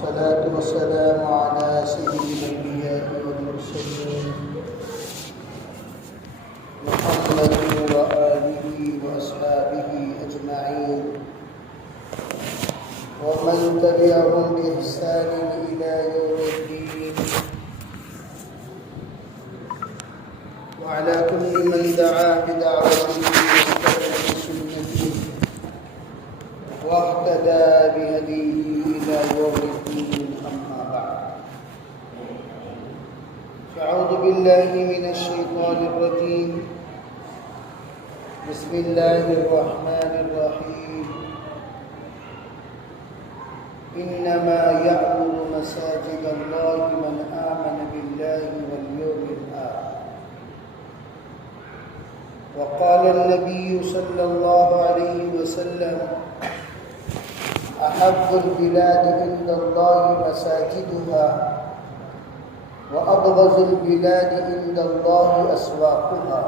والصلاة والسلام على سيد الأنبياء والمرسلين محمد وآله وأصحابه أجمعين ومن تبعهم بإحسان إلى يوم الدين وعلى كل من دعا بدعوته واستنى بسنته واهتدى بهديه إلى يوم الدين أما بعد فأعوذ بالله من الشيطان الرجيم بسم الله الرحمن الرحيم إنما يعمر مساجد الله من آمن بالله واليوم الآخر وقال النبي صلى الله عليه وسلم أحب البلاد عند الله مساجدها وأبغض البلاد عند الله أسواقها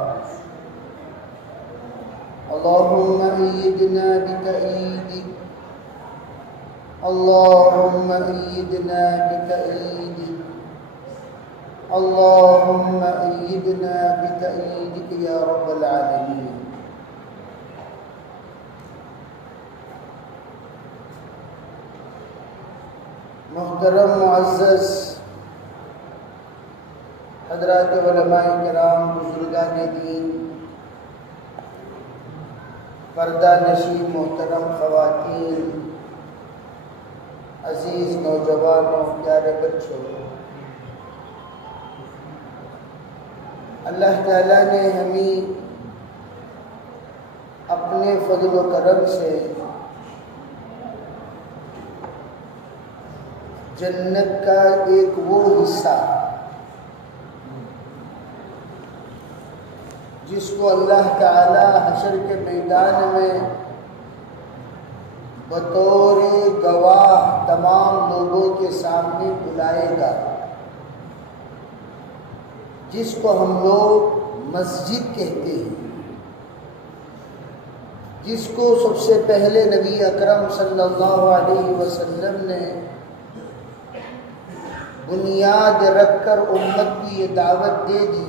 اللهم أيدنا بتأييدك اللهم أيدنا بتأييدك اللهم أيدنا بتأييدك يا رب العالمين. محترم معزز حضرات علماء کرام، بزرگان دین، پردہ نشین محترم خواتین، عزیز نوجوانوں، پیارے بچوں، اللہ تعالیٰ نے ہمیں اپنے فضل و کرم سے جنت کا ایک وہ حصہ جس کو اللہ تعالی حشر کے میدان میں بطور گواہ تمام لوگوں کے سامنے بلائے گا، جس کو ہم لوگ مسجد کہتے ہیں، جس کو سب سے پہلے نبی اکرم صلی اللہ علیہ وسلم نے بنیاد رکھ کر امت کی یہ دعوت دے دی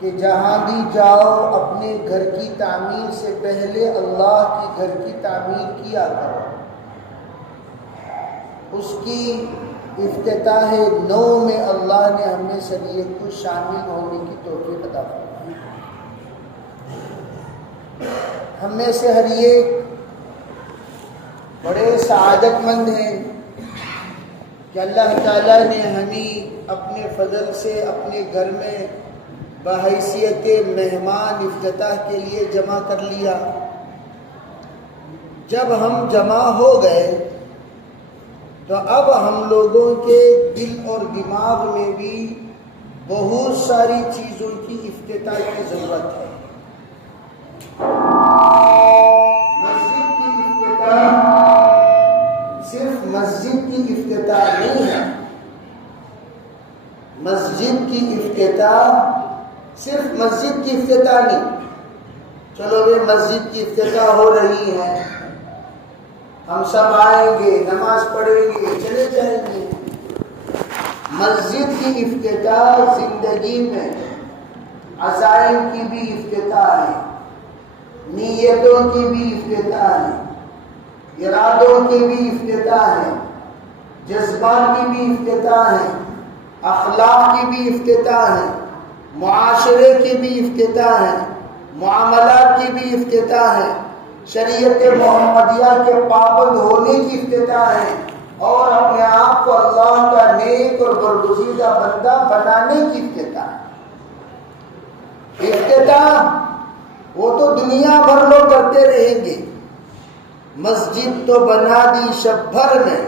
کہ جہاں بھی جاؤ اپنے گھر کی تعمیر سے پہلے اللہ کی گھر کی تعمیر کیا کرو۔ اس کی افتتاح نو میں اللہ نے ہمیں شریعت کو شامل ہونے کی توفیق عطا فرمائی۔ ہم میں سے ہر ایک بڑے سعادت مند ہیں کہ اللہ تعالیٰ نے ہمیں اپنے فضل سے اپنے گھر میں بحیثیت مہمان افتتاح کے لیے جمع کر لیا۔ جب ہم جمع ہو گئے تو اب ہم لوگوں کے دل اور دماغ میں بھی بہت ساری چیزوں کی افتتاح کی ضرورت ہے۔ مسجد کی افتتاح صرف مسجد کی افتتاح نہیں ہے، مسجد کی افتتاح صرف مسجد کی افتتاح نہیں۔ چلو یہ مسجد کی افتتاح ہو رہی ہے، ہم سب آئیں گے، نماز پڑھیں گے، چلے جائیں گے۔ مسجد کی افتتاح زندگی میں عزائم کی بھی افتتاح ہے، نیتوں کی بھی افتتاح ہے، ارادوں کی بھی افتتاح ہے، جذبات کی بھی افتتاح ہے، اخلاق کی بھی افتتاح ہے، معاشرے کی بھی افتتاح ہے، معاملات کی بھی افتتاح ہے، شریعت محمدیہ کے پابند ہونے کی افتتاح ہے، اور اپنے آپ کو اللہ کا نیک اور برگزیدہ بندہ بنانے کی افتتاح ہے۔ افتتاح وہ تو دنیا بھر لوگ کرتے رہیں گے، مسجد تو بنا دی شب بھر میں،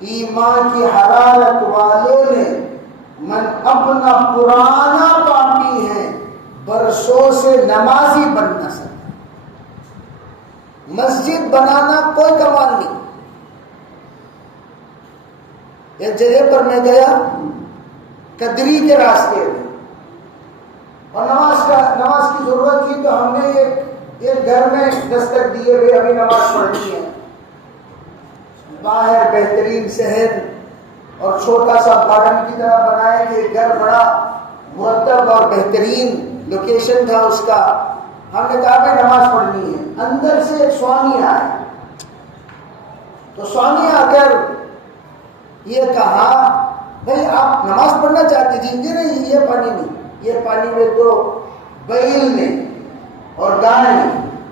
ایمان کی حرارت والوں نے من اپنا پرانا پاپی ہے، برسوں سے نمازی بن نہ سکتا۔ مسجد بنانا کوئی کمال نہیں۔ ایک جگہ پر میں گیا کدری کے راستے میں، اور نماز کی ضرورت تھی، تو ہم نے ایک گھر میں دستک دیے ہوئے ابھی نماز پڑھنی ہے۔ باہر بہترین صحن اور چھوٹا سا گارڈن کی طرح بنائے کہ گھر بڑا مرتب اور بہترین لوکیشن تھا اس کا. ہم نے کہا کہ نماز پڑھنی ہے. اندر سے ایک سوامی آئے تو سوامی آ کر یہ کہا بھائی آپ نماز پڑھنا چاہتے جی؟ نہیں یہ پانی نہیں, یہ پانی میں تو بیل نے اور گائے نے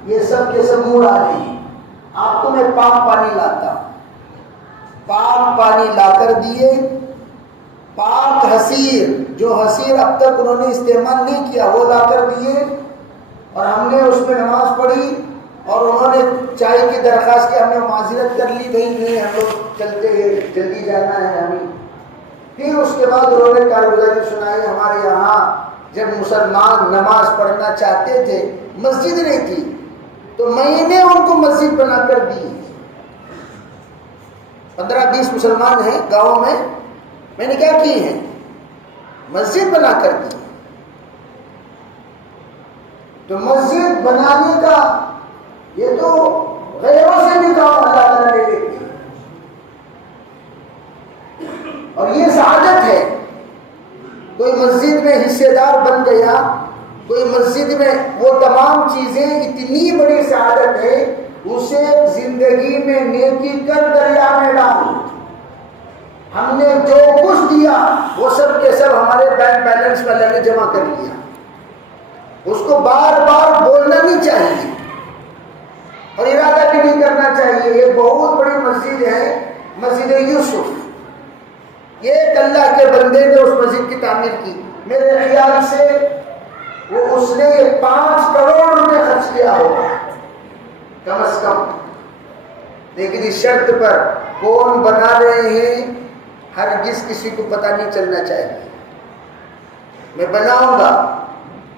یہ سب کے سب موڑ آ گئی ہیں, آپ کو میں پاک پانی لاتا ہوں. پاک پانی لا کر دیے, پاک حسیر جو حسیر اب تک انہوں نے استعمال نہیں کیا وہ لا کر دیے, اور ہم نے اس میں نماز پڑھی. اور انہوں نے چائے کی درخواست کی, ہم نے معذرت کر لی نہیں ہم لوگ چلتے ہیں جلدی جانا ہے ہمیں. پھر اس کے بعد انہوں نے کارگزاری سنائی. ہمارے یہاں جب مسلمان نماز پڑھنا چاہتے تھے مسجد نہیں تھی تو میں نے ان کو مسجد بنا کر دی. 15-20 مسلمان ہیں گاؤں میں نے کیا کی ہے, مسجد بنا کر دی. تو مسجد بنانے کا یہ تو غیروں سے بھی کام اللہ تعالیٰ نے دیکھی, اور یہ سعادت ہے. کوئی مسجد میں حصے دار بن گیا, کوئی مسجد میں وہ تمام چیزیں, اتنی بڑی سعادت ہے. اسے زندگی میں نیکی کر دریا میں ڈال. ہم نے جو کچھ دیا وہ سب کے سب ہمارے بینک بیلنس میں اللہ نے جمع کر لیا. اس کو بار بار بولنا نہیں چاہیے اور ارادہ بھی نہیں کرنا چاہیے. یہ بہت بڑی مسجد ہے, مسجد یوسف. یہ ایک اللہ کے بندے نے اس مسجد کی تعمیر کی. میرے خیال سے وہ اس نے 5 کروڑ روپے خرچ کیا ہوگا کم از کم. لیکن اس شرط پر کون بنا رہے ہیں ہرگز کسی کو پتہ نہیں چلنا چاہیے. میں بناؤں گا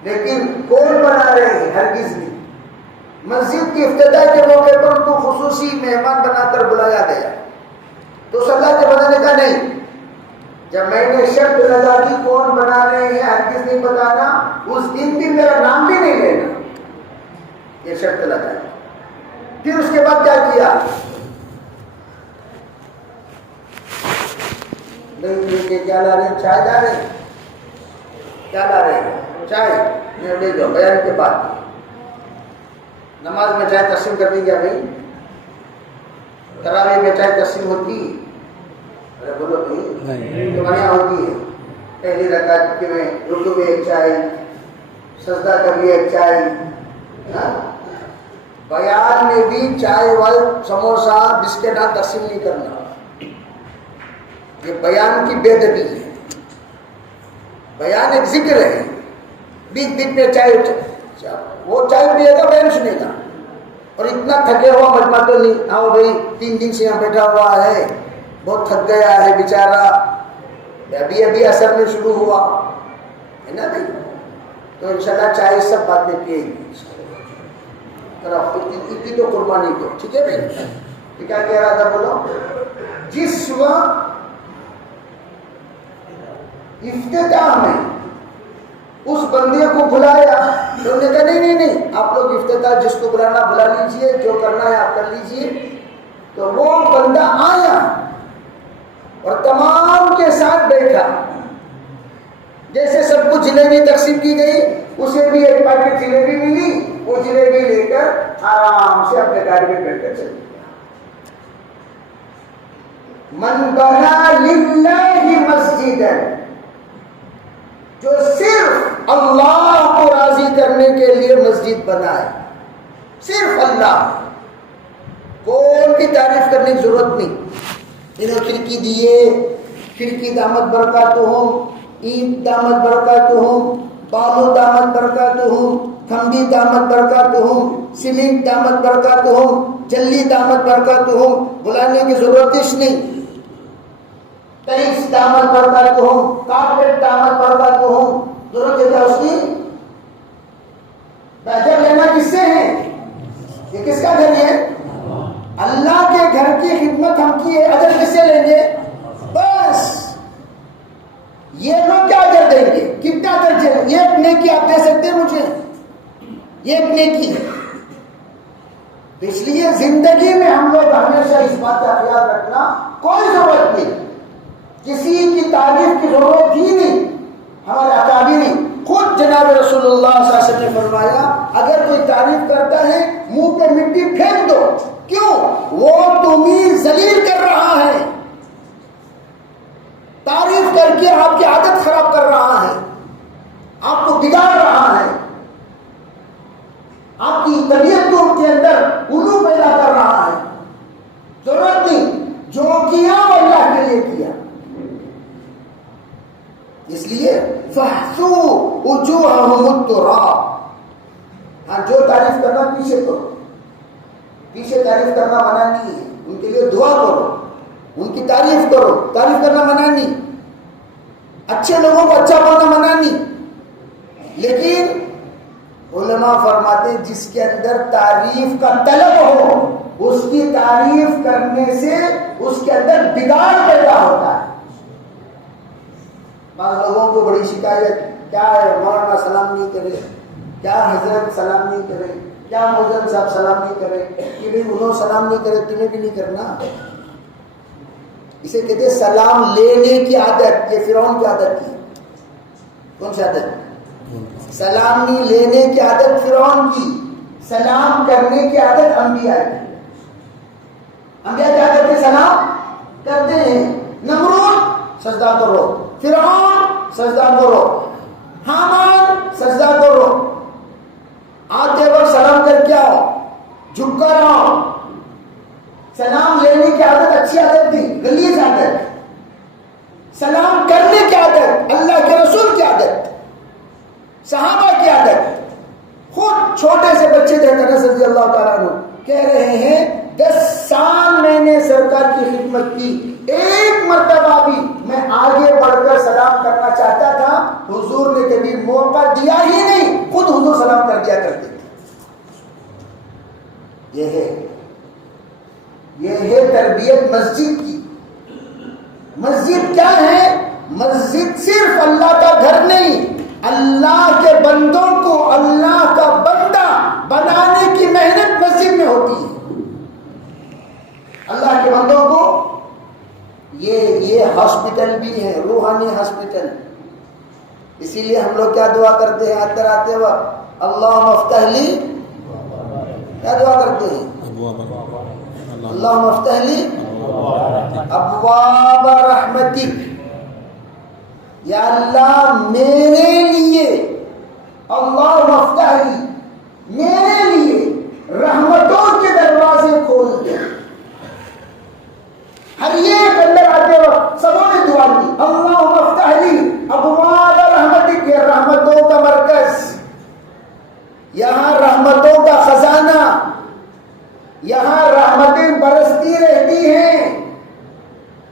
لیکن کون بنا رہے ہیں ہرگز نہیں. مسجد کی افتتاح کے موقع پر ان کو خصوصی مہمان بنا کر بلایا گیا تو صلی اللہ کے بنانے کا نہیں. جب میں نے شرط لگا دی کون بنا رہے ہیں ہرگز نہیں بتانا, اس دن بھی میرا نام بھی نہیں لینا, یہ شرط لگا. پھر اس کے بعد کیا کیا, نہیں کیا لا رہے ہیں, چائے لا رہے ہیں, کیا لا رہے ہیں, چائے لے جاؤ. بیان کے بعد نماز میں چائے تقسیم کر دی کیا بھائی؟ تراویح میں چائے تقسیم ہوتی؟ ارے بولو بھائی, تمہارے یہاں ہوتی ہے. پہلی رکعت کے میں رکوع میں ایک چائے, سجدہ کا بھی ایک چائے. بیان میں بھی چائے وائے سموسا بسکٹ تقسیم نہیں کرنا. یہ بیان کی بے ادبی ہے. بیان ایک ذکر ہے, بیچ بیچ میں چائے وہ چائے پیے گا بیان سنے گا. اور اتنا تھکے ہوا مجمع تو نہیں, آؤ بھائی 3 دن سے یہاں بیٹھا ہوا ہے بہت تھک گیا ہے بیچارہ, ابھی اثر میں شروع ہوا ہے نا بھائی, تو انشاءاللہ چائے سب بات میں پیے گی. اتنی تو قربانی دو, ٹھیک ہے بھائی. کیا کہہ رہا تھا بولو. جس وقت افتتاح میں اس بندے کو بلایا تو انہوں نے کہا نہیں آپ لوگ افتتاح جس کو بلانا بلا لیجئے, جو کرنا ہے آپ کر لیجئے. تو وہ بندہ آیا اور تمام کے ساتھ بیٹھا. جیسے سب کو جلیبی تقسیم کی گئی اسے بھی ایک پیکٹ جلیبی ملی, وہ جلیبی لے کر آرام سے اپنے گاڑی میں بیٹھ کر چل گیا. من بنا للہ مسجدا, جو صرف اللہ کو راضی کرنے کے لیے مسجد بنائے, صرف اللہ, کون کی تعریف کرنے کی ضرورت نہیں. انہیں کھڑکی دیے, کھڑکی دامت برکاتہم, اینٹ دامت برکاتہم, بالو دامت برکاتہم, کھمبی دامت برکاتہم, سیمنٹ دامت برکاتہم, جلی دامت برکاتہم. بلانے کی ضرورت ہی نہیں. ٹائلس دامت برکاتہم, کارپیٹ دامت برکاتہم. ضرورت ہے کیا اس کی؟ بہتر لینا کس سے ہے؟ یہ کس کا گھر ہے؟ اللہ کے گھر کی خدمت ہم کی ہے, اجر کس سے لیں گے؟ بس یہ لوگ کیا اجر دیں گے, کتنا اجر دیں گے؟ ایک نیکی آپ دے سکتے ہیں مجھے, ایک نیکی اس لیے زندگی میں ہم لوگ ہمیشہ اس بات کا خیال رکھنا، کوئی ضرورت نہیں، کسی کی تعریف کی ضرورت ہی نہیں. ہمارے اکابرین خود جناب رسول اللہ صلی اللہ علیہ وسلم نے فرمایا اگر کوئی تعریف کرتا ہے منہ پہ مٹی پھینک دو. کیوں؟ وہ تمہیں ذلیل کر رہا ہے، تعریف کر کے آپ کی عادت خراب کر رہا ہے، آپ کو بگاڑ رہا ہے، آپ کی طبیعت کو ان کے اندر الو پیدا کر رہا ہے. ضرورت نہیں، جو کیا وہ اللہ کے لیے کیا. اس لیے فَاحْثُوا وُجُوهَهُمُ التُّرَابَ. ہاں جو تعریف کرنا پیچھے کرو، پیچھے تعریف کرنا منع نہیں ہے، ان کے لیے دعا کرو، ان کی تعریف کرو، تعریف کرنا منع نہیں، اچھے لوگوں کو اچھا بولنا منع نہیں. لیکن علماء فرماتے ہیں جس کے اندر تعریف کا طلب ہو اس کی تعریف کرنے سے اس کے اندر بگاڑ پیدا ہوتا ہے. بعض لوگوں کو بڑی شکایت کیا ہے، مولانا سلام نہیں کرے، کیا حضرت سلام نہیں کرے، کیا مؤذن صاحب سلام نہیں کرے، کہ بھائی انہوں سلام نہیں کرے تمہیں بھی نہیں کرنا. اسے کہتے ہیں سلام لینے کی عادت. یہ فرعون کی عادت تھی. کون سی عادت؟ سلامی لینے کی عادت فرعون کی، سلام کرنے کی عادت انبیاء کی. انبیاء کیا کرتے؟ سلام کرتے ہیں. نمرود سجدہ کرو، فرعون سجدہ کرو، حامان سجدہ کرو. آتے وقت سلام کر کے آؤ، جھک کر آؤ. سلام لینے کی عادت اچھی عادت تھی، غلیظ عادت. سلام کرنے کی عادت اللہ کے رسول کی عادت، صحابہ کی عادت. خود چھوٹے سے بچے تھے انس رضی اللہ تعالیٰ عنہ کہہ رہے ہیں 10 سال میں نے سرکار کی خدمت کی، ایک مرتبہ بھی میں آگے بڑھ کر سلام کرنا چاہتا تھا، حضور نے کبھی موقع دیا ہی نہیں، خود حضور سلام کر دیا کرتے تھے. یہ ہے تربیت مسجد کی. مسجد کیا ہے؟ مسجد صرف اللہ کا گھر نہیں، اللہ کے بندوں کو اللہ کا بندہ بنانے کی محنت مسجد میں ہوتی ہے. اللہ کے بندوں کو یہ ہاسپٹل بھی ہے، روحانی ہاسپٹل. اسی لیے ہم لوگ کیا دعا کرتے ہیں اندر آتے وقت؟ اللہم افتح لی، کیا دعا کرتے ہیں؟ اللہم افتح لی ابواب رحمتک. یا اللہ میرے لیے، اللہم افتح لی، میرے لیے رحمتوں کے دروازے کھول دے. ہر ایک اندر آتے وقت سبوں نے دعا کی اللہم افتح لی ابواب رحمتک. یہ رحمتوں کا مرکز، یہاں رحمتوں کا خزانہ، یہاں رحمتیں برستی رہتی ہیں.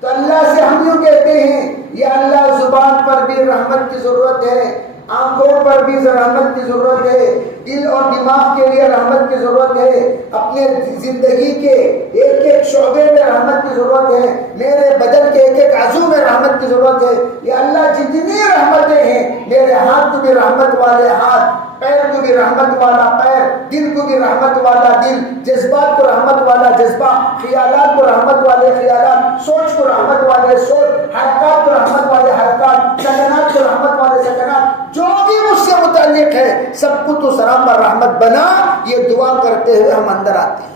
تو اللہ سے ہم یوں کہتے ہیں یا اللہ زبان پر بھی رحمت کی ضرورت ہے، آنکھوں پر بھی رحمت کی ضرورت ہے، دل اور دماغ کے لیے رحمت کی ضرورت ہے، اپنے زندگی کے ایک ایک شعبے میں رحمت کی ضرورت ہے، میرے بدن کے ایک ایک عضو میں رحمت کی ضرورت ہے. یا اللہ جتنی رحمتیں ہیں، میرے ہاتھ کو بھی رحمت والے ہاتھ، پیر کو بھی رحمت والا پیر، دل کو بھی رحمت والا دل، جذبات کو رحمت والا جذبہ، خیالات کو رحمت والے خیالات، سوچ کو رحمت والے سوچ، حرکات کو رحمت والے حرکات، سکنات کو رحمت والے سکنات، جو بھی مجھ سے متعلق ہے سب کو تو سلام پر رحمت بنا. یہ دعا کرتے ہوئے ہم اندر آتے ہیں.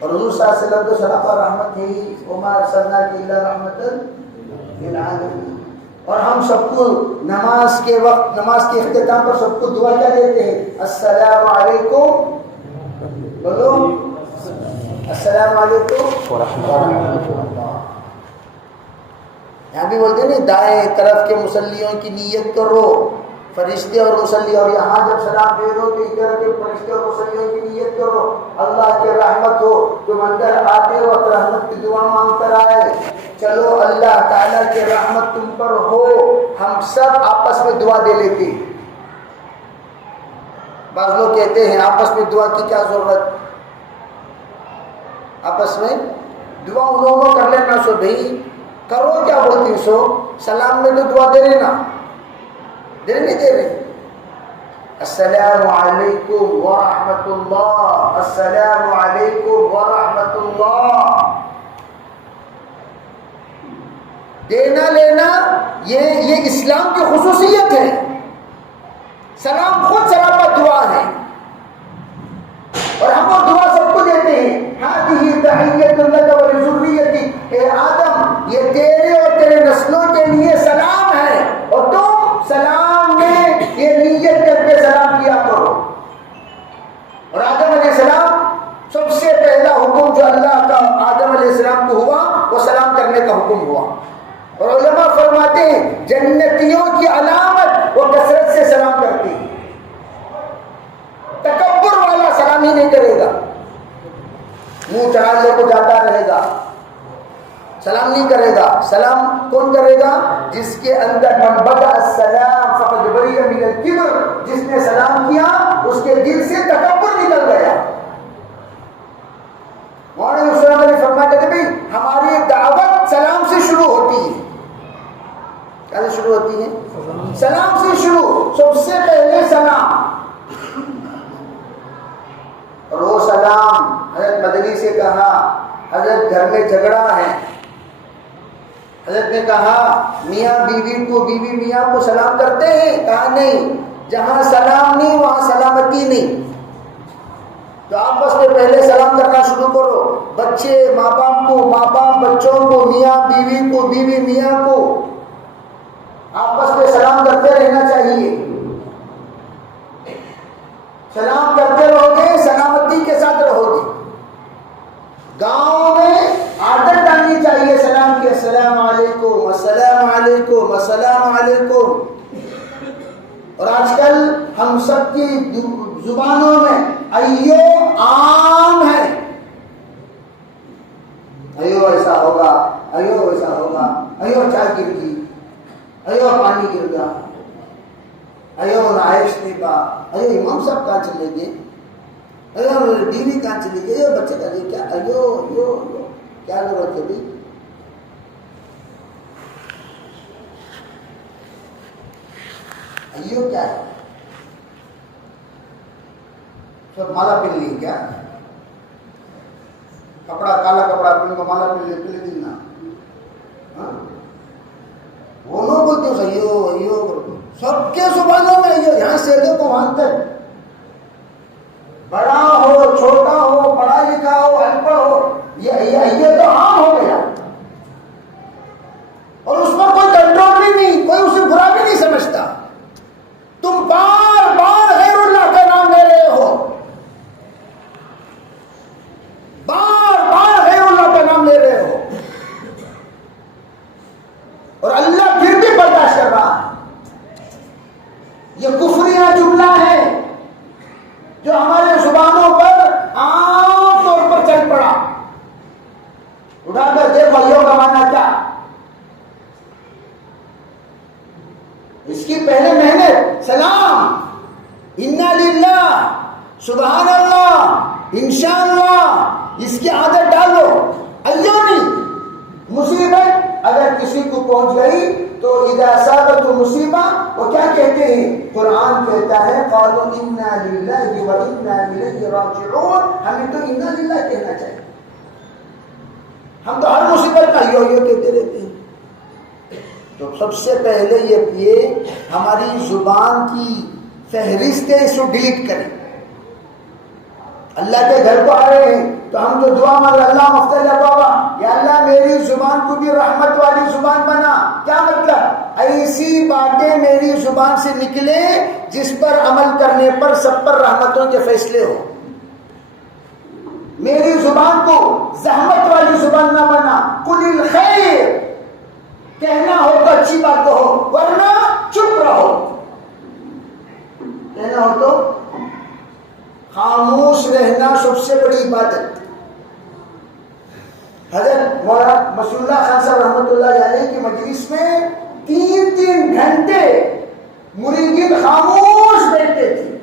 اور حضور صلی اللہ علیہ وسلم تو سلام پر رحمت ہی، وما ارسلناک الا رحمۃ للعالمین. اور ہم سب کو نماز کے وقت، نماز کے اختتام پر سب کو دعا کیا دیتے ہیں؟ السلام علیکم، بولو السلام علیکم ورحمۃ اللہ. یہاں بھی بولتے ہیں دائیں طرف کے مصلیوں کی نیت کرو، فرشتے اور مصلی. اور یہاں جب سلام پھیرو تو ادھر کے فرشتے اور مصلیوں کی نیت کرو، اللہ کے رحمت ہو. تم اندر آتے وقت رحمت کی دعا مانگ کر آئے، چلو اللہ تعالیٰ کی رحمت تم پر ہو. ہم سب آپس میں دعا دے لیتے. بعض لوگ کہتے ہیں آپس میں دعا کی کیا ضرورت، آپس میں دعا ان لوگوں کو کر لینا. سو بھائی کرو کیا بولتی سو، سلام میں تو دعا دے لینا، دے نہیں دے رہے. السلام علیکم ورحمۃ اللہ، السلام علیکم ورحمۃ اللہ. دینا لینا یہ اسلام کی خصوصیت ہے. سلام خود سراپا دعا ہے، اور ہم وہ دعا سب کو دیتے ہیں. ہذہ تحیۃ لک ولذریتک، اے آدم یہ تیرے اور تیرے نسلوں کے لیے سلام ہے، اور تم سلام میں یہ نیت کر کے سلام کیا کرو. اور آدم علیہ السلام سب سے پہلا حکم جو اللہ کا آدم علیہ السلام کو ہوا وہ سلام کرنے کا حکم ہوا. اور علماء فرماتے ہیں جنتیوں کی علامت وہ کثرت سے سلام کرتی ہے. تکبر والا سلام ہی نہیں کرے گا، منہ چڑھا لے کو جاتا رہے گا، سلام نہیں کرے گا. سلام کون کرے گا؟ جس کے اندر من بدأ السلام فقد بری من الکبر، جس نے سلام کیا اس کے دل سے تکبر نکل گیا. مولانا اسلام علیہ فرماتے تھے بھائی ہماری دعوت سلام سے شروع ہوتی ہے. کیا سے شروع ہوتی ہے؟ سلام سے شروع. سب سے پہلے سلام، اور وہ سلام حضرت مدنی سے کہا حضرت گھر میں جھگڑا ہے، حضرت نے کہا میاں بیوی کو، بیوی میاں کو سلام کرتے ہیں؟ کہا نہیں، جہاں سلام نہیں وہاں سلامتی نہیں. تو آپس میں پہلے سلام کرنا شروع کرو. بچے ماں باپ کو، ماں باپ بچوں کو، میاں بیوی کو، بیوی میاں کو، آپس میں سلام کرتے رہنا چاہیے. سلام کرتے رہو گے سلامتی کے ساتھ رہو گے. گاؤں میں عادت ڈالنی چاہیے سلام کی، السلام علیکم، السلام علیکم، السلام علیکم. اور آج کل ہم سب کی زبانوں میں ایو عام ہے. ایو ایسا ہوگا، ایو ایسا ہوگا، ایو چائے گر گئی، ایو پانی گر گیا، ایو نائش نے کہا، ایو امام صاحب کہاں چلے گئے، ایو بیوی کہاں چلے گئے، ایو بچے کا کیا، ایو ایو ایو کیا ضرورت ہے بھائی؟ ایو کیا ہے؟ سب مالا پہن لی کیا؟ کپڑا کالا کپڑا پہن کو مالا پہن لی دینا. وہ لوگ بولتے ہیں ایو ایو، سب کے زبانوں میں ایو، یہاں سے لے تو وہاں تک. بڑا ہو چھوٹا ہو، پڑھا لکھا ہو ان پڑھ ہو، یہ تو عام ہو گیا. اور اس پر کوئی کنٹرول بھی نہیں، کوئی اسے برا بھی نہیں سمجھتا. تم بار بار غیر اللہ کا نام لے رہے ہو، بار بار غیر اللہ کا نام لے رہے ہو، اور اللہ پھر بھی برداشت کر رہا ہے. یہ کفریہ جملہ ہے جو ہمارے زبانوں پر عام طور پر چل پڑا. اٹھا کر دیکھو ایو کا معنی کیا. اس کی پہلے محنت سلام، انا للہ، سبحان اللہ، انشاءاللہ، اس کی عادت ڈالو. ایو نہیں. مصیبت اگر کسی کو پہنچ گئی تو اذا اصابت مصیبہ وہ کیا کہتے ہیں؟ قرآن کہتا ہے قالوا انا للہ وانا الیہ راجعون. ہمیں تو انا للہ کہنا چاہیے. ہم تو ہر مصیبت کا یو یو کہتے رہتے ہیں. تو سب سے پہلے یہ ہماری زبان کی فہرست ہے، اس کو ڈیلیٹ کریں. اللہ کے گھر کو آ رہے ہیں تو ہم جو دعا مانگ اللہ مفتح بابا، یا اللہ میری زبان کو بھی رحمت والی زبان بنا. کیا مطلب؟ ایسی باتیں میری زبان سے نکلے جس پر عمل کرنے پر سب پر رحمتوں کے فیصلے ہو. میری زبان کو زحمت والی زبان نہ بنا. قل الخیر، کہنا ہو تو اچھی بات کہو ورنہ چپ رہو. کہنا ہو تو خاموش رہنا سب سے بڑی عبادت. حضرت مولانا مسیح اللہ خان صاحب رحمۃ اللہ علیہ کی مجلس میں 3 گھنٹے مریدین خاموش بیٹھتے تھے.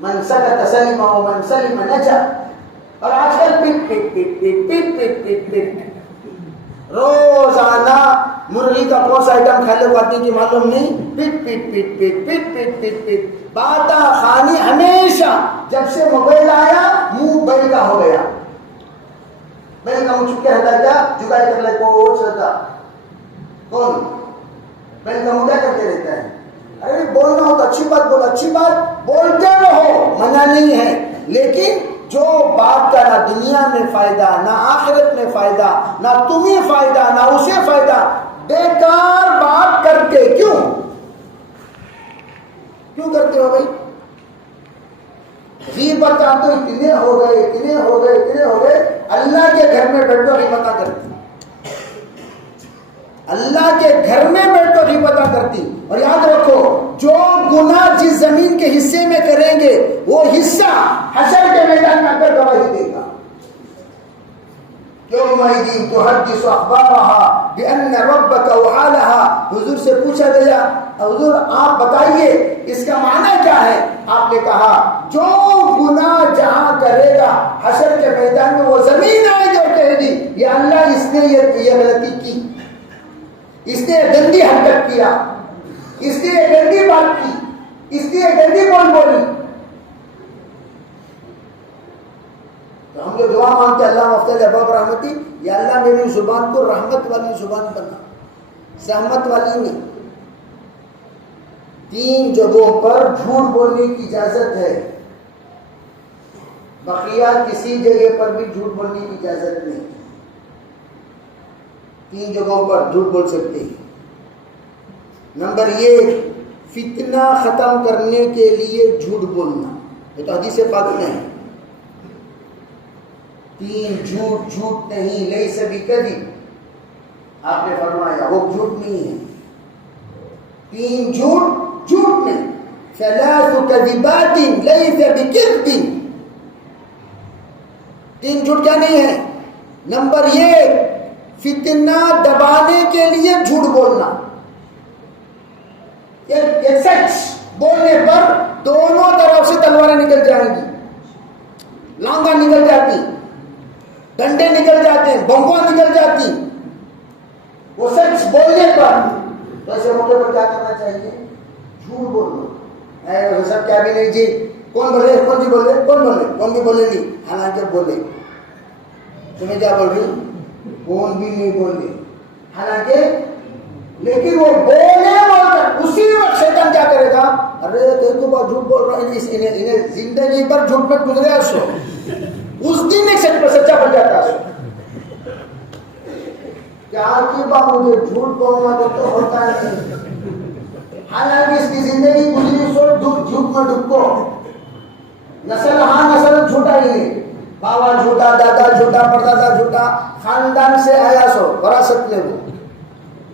من سکت سلم و من سلم نجا. اور آج کل پٹ پٹ پٹ پٹ پٹ پٹ پٹ پٹ. روزانہ مرغی کا کون سا آئٹم کھا لے کو آتی کی معلوم نہیں، پٹ پٹ پٹ پٹ پٹ پٹ پٹ پٹ باتا خانی ہمیشہ. جب سے موبائل آیا منہ بیل کا ہو گیا. بیل کا منہ چپ کے رہتا کیا جگائی کر لے کوچ رہتا کون بیل کا منہ کیا کرتے رہتا ہے. ارے بولنا ہو تو اچھی بات بولو، اچھی بات بولتے رہو، منع نہیں ہے، لیکن جو بات کا نہ دنیا میں فائدہ نہ آخرت میں فائدہ نہ تمہیں فائدہ نہ اسے فائدہ، بیکار بات کر کے کیوں کرتے ہو بھائی؟ غیبت تو اتنے ہو گئے. اللہ کے گھر میں بیٹھو غیبت کرتی، اللہ کے گھر میں بیٹھو غیبت کرتی. اور یاد رکھو جو گناہ جس زمین کے حصے میں کریں گے وہ حصہ حشر کے میدان میں اندر گواہی دے گا. یومئذ تحدث اخبارها بان ربك اوحالها. حضور سے پوچھا گیا حضور آپ بتائیے اس کا معنی کیا ہے؟ آپ نے کہا جو گناہ جہاں کرے گا حشر کے میدان میں وہ زمین آئے گی اور کہے گی یا اللہ اس نے یہ غلطی کی، اس نے گندی حرکت کیا، اس نے گندی بات کی، اس نے گندی بول بولی. تو ہم جو دعا مانگتے اللہ مفتح ابواب رحمتی، یا اللہ میری زبان کو رحمت والی زبان بنا، زحمت والی نہیں. 3 جگہوں پر جھوٹ بولنے کی اجازت ہے، بقیہ کسی جگہ پر بھی جھوٹ بولنے کی اجازت نہیں. 3 جگہوں پر جھوٹ بول سکتے ہیں. نمبر 1 فتنہ ختم کرنے کے لیے جھوٹ بولنا، یہ تو حدیث پاک میں ہے. 3 جھوٹ نہیں، لیس بکذب، آپ نے فرمایا وہ جھوٹ نہیں ہے. 3 جھوٹ نہیں. 3 کذبات لیس بکذب، 3 جھوٹ کیا نہیں ہے؟ نمبر 1 فتنہ دبانے کے لیے جھوٹ بولنا. ایک سچ بولنے پر دونوں طرف سے تلواریں نکل جائیں گی، لانگا نکل جاتی، ڈنڈے نکل جاتے، بمبا نکل جاتی. وہ سچ بولنے پر تو ایسے موقع پر کیا کرنا چاہیے؟ جھوٹ بولنا. سب کیا بھی نہیں جی کون بولے کون بھی بولے کون بھی بولے نہیں، حالانکہ بولے. تمہیں کیا بول رہی کون بھی نہیں بولے حالانکہ، لیکن وہ بولے بول کر اسی وقت شیطان کیا کرے گا؟ ارے دیکھو بات جھوٹ بول رہا ہے، انہیں زندگی پر جھوٹ پر گزرے سو اس دن ایک سچ پر سچا بن جاتا ہے. کیا کی بات مجھے جھوٹ بولنا تو ہوتا نہیں، حالانکہ اس کی زندگی گزری سو جھوٹ میں ڈبو. نسل نسل جھوٹا ہی نہیں، بابا جھوٹا، دادا جھوٹا، پردادا جھوٹا، خاندان سے آیا سو وراثت میں وہ.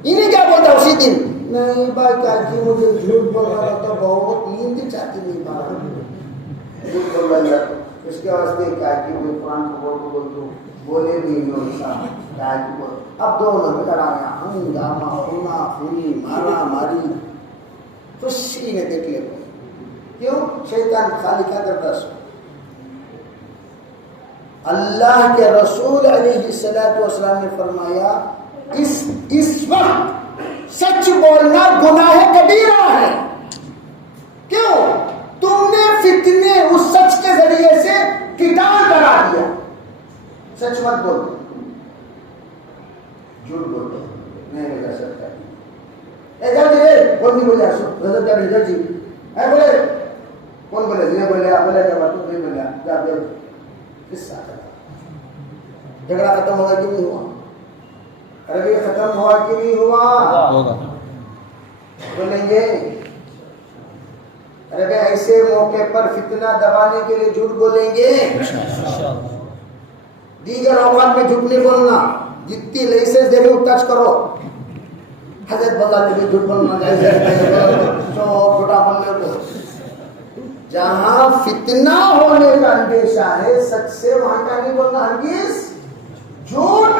انہیں کیا بولتا اسی دن؟ نہیں بھائی کاکی مجھے جھوٹ بولنا تو بہت نیند چاہتی نہیں بات جھوٹ بول رہا ہے. اس کے واسطے کاکی میں قرآن کو بول دوں بولے بھی کاکی بول. اب دونوں میں لڑایا، ہنگامہ، خونا خوری، مارا ماری، خوشی نے دیکھ لے. کیوں؟ شیطان خالی کیا کرتا سو. اللہ کے رسول علیہ السلام نے فرمایا اس وقت سچ بولنا گناہ کبیرہ ہے. کیوں؟ تم نے فتنے اس سچ کے ذریعے سے کتاب کرا دیا. سچ مت بول، جھوٹ بول دو، نہیں بتا سکتا. کون نہیں بولے جی بولے کون بولے جی بولے بولے کیا بات نہیں بولے. قصہ جھگڑا ختم ہوگا کہ نہیں ہوا؟ ارے ختم ہوا کہ نہیں ہوا؟ بولیں گے. ارے ایسے موقع پر فتنہ دبانے کے لیے جھوٹ بولیں گے. دیگر اوقات میں جھوٹ نہیں بولنا، جتنی لائسنس دے رہے ہو ٹچ کرو. حضرت بلا کے جھوٹ بولنا چھوٹا بولنے کو. جہاں فتنہ ہونے کا اندیشہ ہے سچ سے وہاں کا نہیں بولنا ہرگز. جھوٹ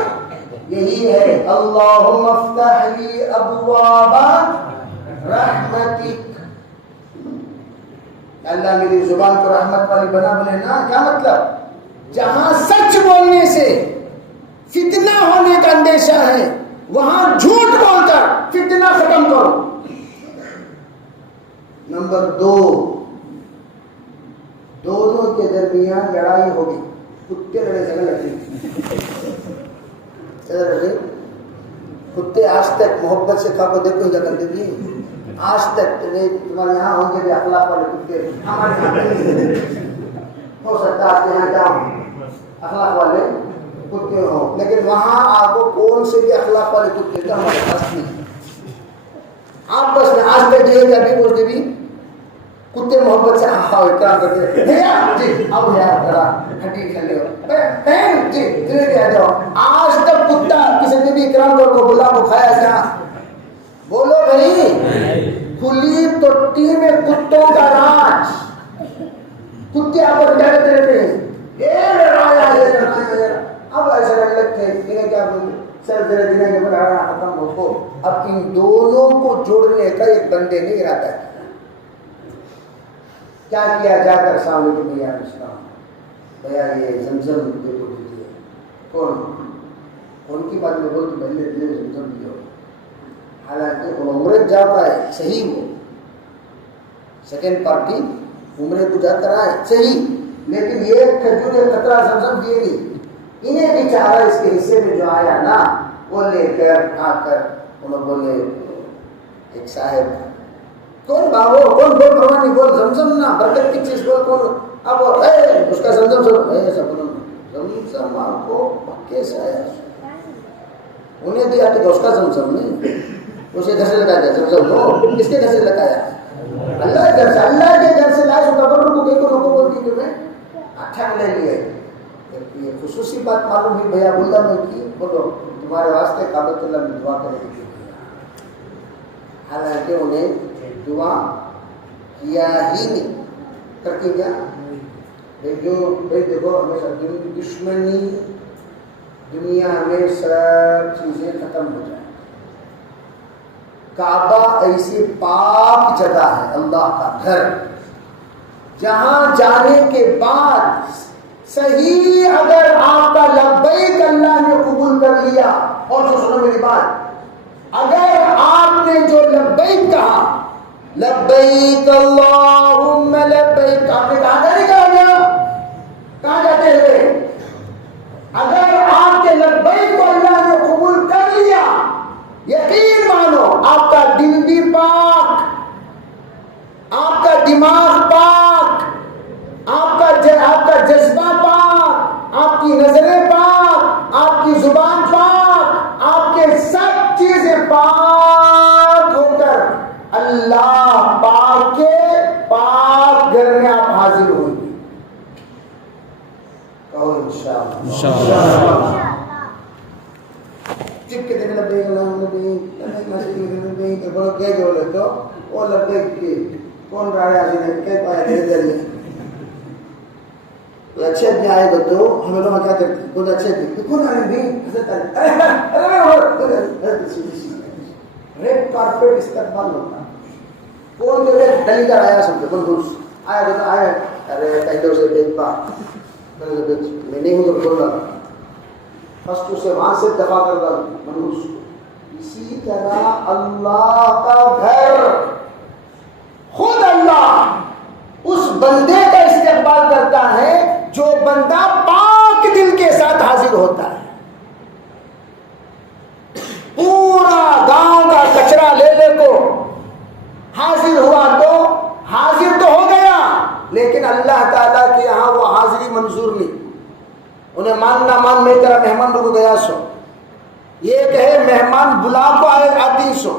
یہی ہے اللہم افتح لی ابواب رحمتک. اللہ میری زبان کو رحمت والی بنا. بولے نا کیا مطلب؟ جہاں سچ بولنے سے فتنہ ہونے کا اندیشہ ہے، وہاں جھوٹ بول کر فتنہ ختم کرو۔ نمبر 2، دونوں کے درمیان لڑائی ہوگی، کتے لڑے جگہ لڑے، کتے آج تک محبت سے کھا کو دیکھو جگہ دیکھی، آج تک تمہارے یہاں ہوں گے بھی اخلاق والے کتے، ہمارے یہاں ہو سکتا ہے آپ کے یہاں کیا اخلاق والے کتے ہوں، لیکن وہاں آپ کو کون سے بھی اخلاق والے کتے کا ہمارے پاس نہیں۔ آپ بس میں آج تک یہ کبھی بولتے بھی کتے محبت سے اکرام کرتے ہیں، جی اب ذرا ہڈی کھلے ہو جی دھیرے دھیرے آ جاؤ۔ آج تک کتا کسی نے بھی اکرام کر کو بلا کو کھایا کیا؟ بولو بھائی، کھلی توٹی میں کتوں کا راج، کتے آپ کو کیا کہتے رہتے ہیں، اب ایسا لگتے انہیں کیا بولتے سر ذرا دنیا کے بڑھانا ختم ہو۔ اب ان دونوں کو جوڑنے کا ایک بندے نے ارادہ ہے، کیا کیا؟ جا کر سامنے کو بھیا بھیا یہ زمزم دیکھو دیجیے، کون کی بات میں بولتے پہلے زمزم دیو، حالانکہ عمرے جا پائے صحیح ہو، سیکنڈ پارٹی عمرے کو جا کر آئے صحیح، لیکن یہ کھجور خطرہ زمزم دیے نہیں، انہیں بھی چاہا اس کے حصے میں جو آیا نا وہ لے کر آ کر انہوں بولے ایک صاحب کون بابو کون بول بھوانی بول زمزم نا برکت کی چیز بول کون، اب اس کا زمزم زمزم آپ کو پکے سے آیا، انہیں دیا کہ اس کا زمزم نہیں، اسے گھر سے لگایا جائے زمزم ہو، کس کے گھر سے لگایا؟ اللہ کے گھر سے، اللہ کے گھر سے لائے، تبرک کو کہیں کو لوگوں بولتی تمہیں اچھا لے لیے۔ یہ خصوصی بات معلوم ہوئی بھیا بولتا میں کی بولو تمہارے واسطے کعبۃ اللہ میں دعا کرنے کی، حالانکہ انہیں دعا کیا ہی نہیں، کر کے کیا جو بھائی دیکھو ہمیشہ دشمنی دنیا میں سب چیزیں ختم ہو جائیں، کعبہ ایسی پاک جگہ ہے، اللہ کا گھر، جہاں جانے کے بعد صحیح اگر آپ کا لبیک اللہ نے قبول کر لیا، اور سنو میری بات، اگر آپ نے جو لبیک کہا لبیک اللہم لبیک، آپ نے کہا نہیں کہا گیا، کہاں جاتے ہوئے، اگر آپ کے لبیک کو اللہ نے قبول کر لیا، یقین مانو آپ کا دل بھی پاک، آپ کا دماغ پاک، آپ کا جذبہ پاک، آپ کی نظریں پاک، آپ کی زبان پاک، آپ کے سب چیزیں پاک ہو کر اللہ پاک کے پاک گھر میں آپ حاضر ہوئیں گے، کہو انشاءاللہ۔ چپ کے دیکھ لبیک اللہم لبیک لبیک بولو کیا جو بولے تو وہ لبیک کی کون رہا ہے حاضر ہے کیا پایا دے دے اچھے آدمی آئے گا تو ہمیں لوگ کیا کرتے ہیں، کون اچھے آدمی کون آئے بھی ریڈ کارپیٹ استقبال ہوتا، کون جو ہے ڈلی کر آیا سمجھے منحوس آیا تو آیا، ارے پہلے اسے بیچ پا میں نہیں ہوں تو بول رہا فرسٹ اسے وہاں سے دفاع کر رہا منحوس۔ اسی طرح اللہ کا گھر، خود اللہ اس بندے کا استقبال کرتا ہے جو بندہ پاک دل کے ساتھ حاضر ہوتا ہے۔ پورا گاؤں کا کچرا لے لے کو حاضر ہوا تو حاضر تو ہو گیا، لیکن اللہ تعالیٰ کے یہاں وہ حاضری منظور نہیں، انہیں مان نہ مان میں تیرا مہمان رک گیا سو، یہ کہے مہمان بلا کو آئے آتی سو،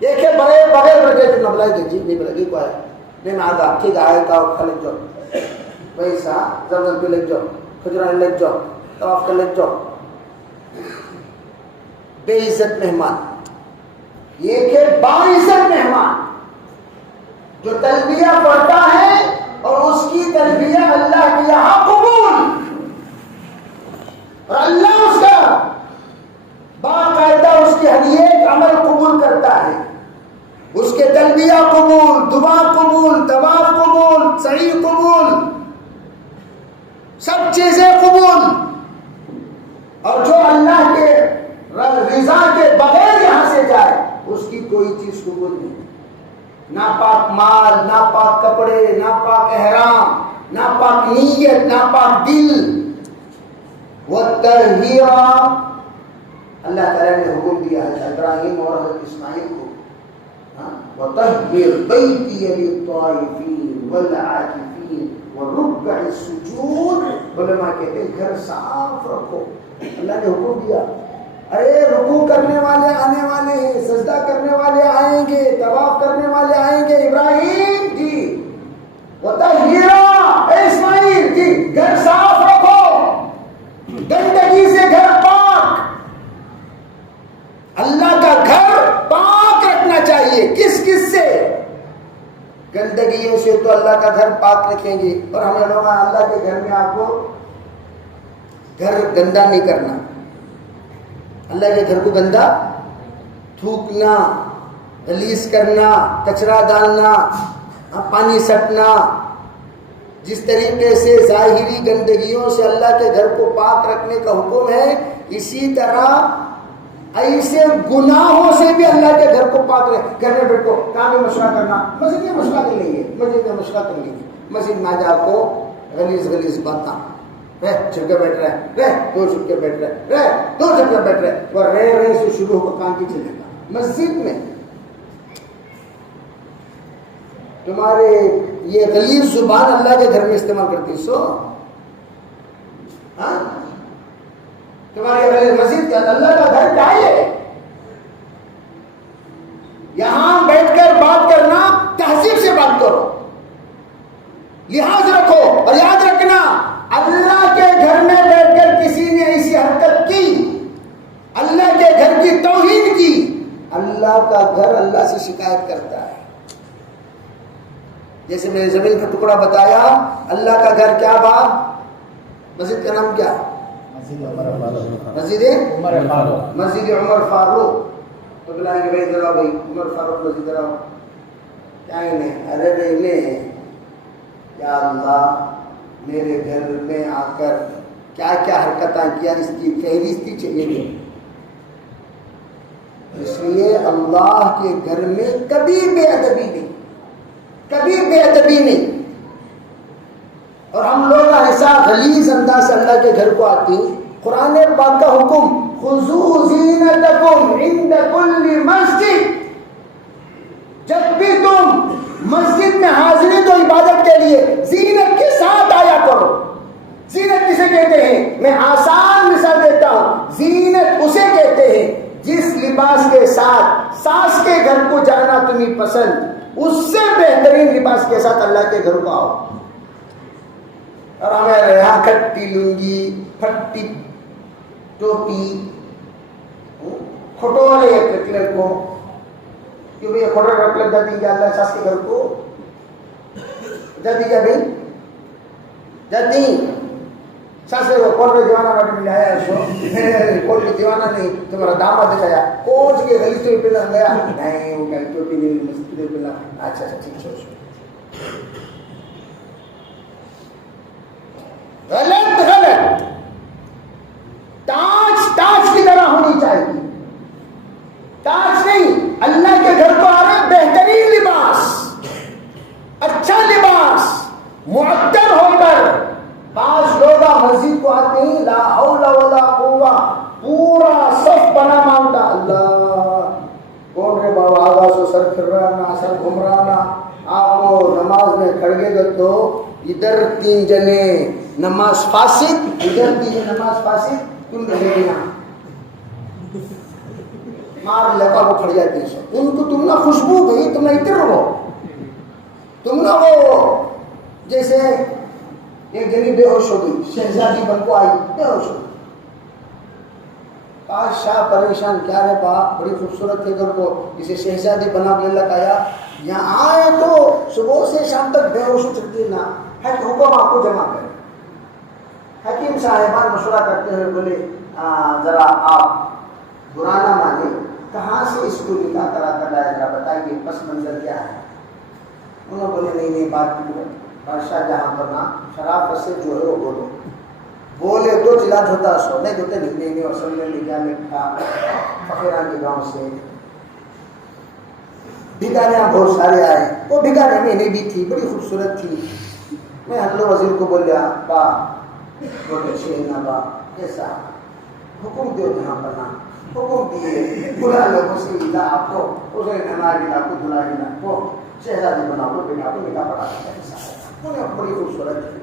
یہ کہ بغیر بغیر تو نہ بلائی جی نہیں بلے گی کو آئے نہیں میں آگا ٹھیک ہے آئے کا کھا لگ جاؤ پیسہ زمزم پہ لگ جاؤ کھجران لگ جاؤ طواف کر لگ جاؤ، بے عزت مہمان، یہ کہ باعزت مہمان جو تلبیہ پڑھتا ہے اور اس کی تلبیہ اللہ کے یہاں قبول، اور اللہ اس کا باقاعدہ اس کی ہر ایک عمل قبول کرتا ہے، اس کے تلبیہ قبول، دعا قبول، طواف قبول، سعی قبول، سب چیزیں قبول، اور جو کوئی چیز قبول نہیں. ناپاک مال، ناپاک کپڑے، ناپاک احرام، ناپاک نیت، ناپاک دل. وَالتَّطْهِيرَ اللہ تعالیٰ نے حکم دیا ہے ابراہیم اور حضرت اسماعیل کو، وَطَهِّرْ بَيْتِيَ لِلطَّائِفِينَ وَالْعَاكِفِينَ وَالرُّكَّعِ السُّجُودِ. علماء کہتے ہیں گھر صاف رکھو. اللہ نے حکم دیا. ارے رکوع کرنے والے آنے والے ہیں، سجدہ کرنے والے آئیں گے، طواف کرنے والے آئیں گے. ابراہیم جی وَطَهِّرَ، اے اسماعیل جی گھر صاف رکھو، گندگی سے گھر پاک. اللہ کا گھر پاک رکھنا چاہیے. کس کس سے؟ گندگیوں سے تو اللہ کا گھر پاک رکھیں گے. اور ہمیں لوگ اللہ کے گھر میں آپ کو گھر گندا نہیں کرنا. اللہ کے گھر کو گندا تھوکنا، غلیظ کرنا، کچرا ڈالنا، پانی سٹنا، جس طریقے سے ظاہری گندگیوں سے اللہ کے گھر کو پاک رکھنے کا حکم ہے، اسی طرح ایسے گناہوں سے بھی اللہ کے گھر کو پاک رکھ. گھر میں بیٹھو، کہاں میں مشورہ کرنا، مسجد میں مشورہ کر لیں گے، مسجد میں مشورہ کر لیں گے. مسجد میں جا کو غلیظ باتاں، رہ چھپ کے بیٹھ رہے ہیں، رہ دو چھپ کے بیٹھ رہے، رہ دو چھپ کے بیٹھ رہے، وہ رہ سے شروع ہو کر کام کی چلے گا. مسجد میں تمہارے یہ غلیظ زبان اللہ کے گھر میں استعمال کرتی سو تمہاری غلیظ مسجد کیا اللہ کا گھر کیا ہے؟ یہاں بیٹھ کر بات کرنا تہذیب سے بات کرو، لحاظ رکھو. اور یاد رکھنا اللہ کے گھر میں بیٹھ کر کسی نے ایسی حرکت کی، اللہ کے گھر کی توہین کی، اللہ کا گھر اللہ سے شکایت کرتا ہے. جیسے میں نے زمین کا ٹکڑا بتایا، اللہ کا گھر کیا با؟ مسجد کا نام کیا؟ مسجد عمر فاروق. تو بلائیں گے بھائی ذرا، بھائی عمر فاروق مسجد ذرا کیا ہی نہیں. ارے بھائی یا اللہ میرے گھر میں آ کر کیا کیا حرکتیں کیا، اس کی فہرستی چاہیے گی. اس لیے اللہ کے گھر میں کبھی بے ادبی نہیں، کبھی بے ادبی نہیں. اور ہم لوگ ایسا غلیظ انداز سے اللہ کے گھر کو آتے ہیں. قرآن پاک کا حکم خذوا زینتکم عند کل مسجد، جب بھی تم مسجد میں حاضری دو عبادت کے لیے زینت کے ساتھ آیا کرو. زینت کسے کہتے ہیں؟ میں آسان مثال دیتا ہوں. زینت اسے کہتے ہیں جس لباس کے ساتھ ساس کے گھر کو جانا تمہیں پسند، اس سے بہترین لباس کے ساتھ اللہ کے گھر کو آؤ. اور ہمیں یہاں کھٹی لنگی، پھٹی ٹوپی، کھٹولے کٹلے کو، کیوں بھائی کھٹولے کٹلے جاتی کیا اللہ ساس کے گھر کو جاتی کیا بھائی؟ جاتی ساسے کو کون کا دیوانہ باٹی میں لایا ہے سو کون کا دیوانہ نہیں، تمہارا داماد دکھایا کون کے گلی سے پہلا گیا نہیں، وہ گلی ٹوپی نہیں مسجد پہلا. اچھا ٹھیک ہے. غلط تاج کی طرح ہونی چاہیے. تاج نہیں، اللہ کے گھر کو آ رہے بہترین لباس، اچھا لباس، معطر ہو کر. بعض لوگ مسجد کو آتے ہیں لا حول ولا قوہ، پورا صف بنا مانگتا. اللہ کون رے بابا آگا سو سر پھر رہا نا، سر گھوم رہا نا. آپ کو نماز میں کھڑگے گا تو ادھر 3 جنے نماز فاسد، ادھر 3 جنے نماز فاسد، تم رہے گی نا مار لگا وہ کھڑ جاتی ہے. ان کو تم نہ خوشبو گئی، تم نہ اتر ہو، تم نہ وہ جیسے ایک جنی بے ہوش ہو گئی، شہزادی بن کو آئی بے ہوش ہو گئی. بادشاہ پریشان، کیا رہے با بڑی خوبصورت ہے گھر کو، اسے شہزادی بنا کے اللہ آیا. یہاں آئے تو صبح سے شام تک بے ہوش ہو سکتی نا. حکم آپ کو جمع کرے. حکیم صاحبان مشورہ کرتے ہوئے بولے ذرا آپ برا نہ مانے، کہاں سے اس کو نکاح کرا کر لایا، ذرا بتائیے پس منظر کیا ہے. انہوں نے بولے نہیں بات کی بادشاہ جہاں پر نا شرافت سے جو ہے وہ بولو. بولے تو چلا ہوتا سو، نہیں ہوتے نہیں اور سمجھنے لگا میں تھا فقیران کے گاؤں سے. بھگانے بہت سارے آئے. وہ بھگانے میں بھی تھی, بڑی خوبصورت تھی. میں حضرت وزیر کو بولیا با بہت اچھے ہیں نا با, کیسا حکم دیو جہاں بنا, حکم دیے بلا لوگوں سے ملا آپ کو, اسے نہلا گلا کو دھلا گلا کو شہزادی بنا کو بیٹا کو نکاح پڑھا دیا. بڑی خوبصورت تھی,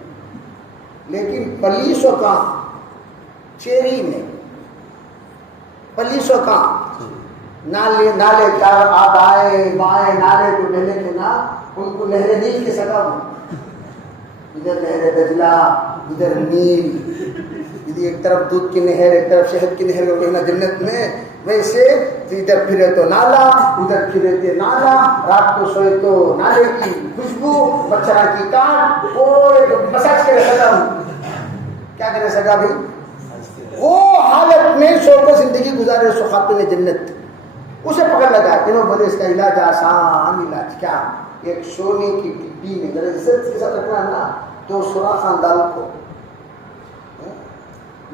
لیکن پلیسوں کا چیری میں پلیسوں کا نالے چار آدائے بائیں نالے کو ڈلے تھے نا, ان کو نہر نیل کے سکا ہوں, ادھر نہر دجلہ ادھر نیل, ادھر ایک طرف دودھ کی نہر ایک طرف شہد کی نہر ہوگی نا جنت میں, ویسے ادھر پھرے تو نالا ادھر پھرے تھے نالا, رات کو سوئے تو نالے کی خوشبو مچھرا کی کاٹ, وہ مساج کرے سکا ہوں. کیا کرے سکا بھائی؟ وہ حالت میں سو کو زندگی گزارے سو خاتون جنت. اسے پکڑ لگا, انہوں بولے اس کا علاج آسان علاج کیا, ایک سونے کی ڈبی میں ذرا عزت کے ساتھ رکھنا ہے نا, تو سوراخ انداز کو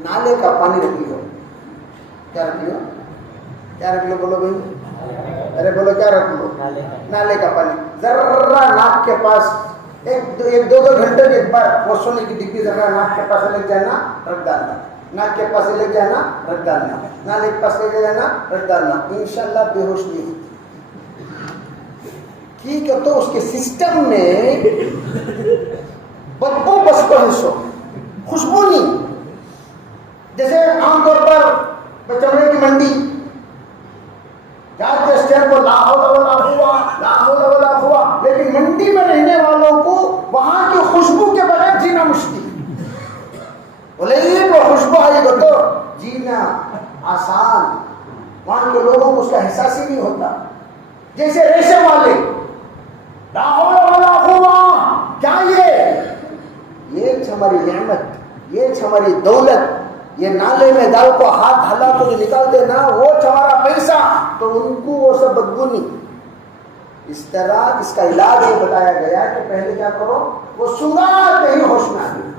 نالے کا پانی رکھ لو. کیا رکھ لو؟ کیا رکھ لو بولو بھائی, ارے بولو کیا رکھ لو؟ نالے کا پانی ذرا ناک کے پاس, ایک دو گھنٹے میں ایک بار وہ سونے کی ڈبی ذرا ناک کے پاس لگ جائے نا, رکھ ڈالنا. ناک کے پاس لگ جائے نا, رکھ ڈالنا. نالے کے پاس لگ جائے نا, رکھ ڈالنا. انشاءاللہ بے ہوش نہیں ہوتی. ٹھیک ہے, تو اس کے سسٹم میں بدبو بس پر حصو, خوشبو نہیں. جیسے عام طور پر چمڑے کی منڈی جاتے اسٹینڈ پر لا حول ولا قوت لا حول ولا قوت, لیکن منڈی میں رہنے والوں کو وہاں کی خوشبو کے بغیر جینا مشکل. بولے وہ خوشبو آئی گا تو جینا آسان. وہاں کے لوگوں کو اس کا احساس ہی نہیں ہوتا. جیسے ریشم والے لا حول ولا قوت, کیا یہ ہماری نعمت, یہ ہماری دولت, یہ نالے میں دال کو ہاتھ ہلا کو جو نکالتے نا, وہ ہمارا پیسہ, تو ان کو وہ سب بدبو نہیں. اس طرح اس کا علاج یہ بتایا گیا کہ پہلے کیا کرو, وہ سنگاتے ہی ہوش میں آ گئی.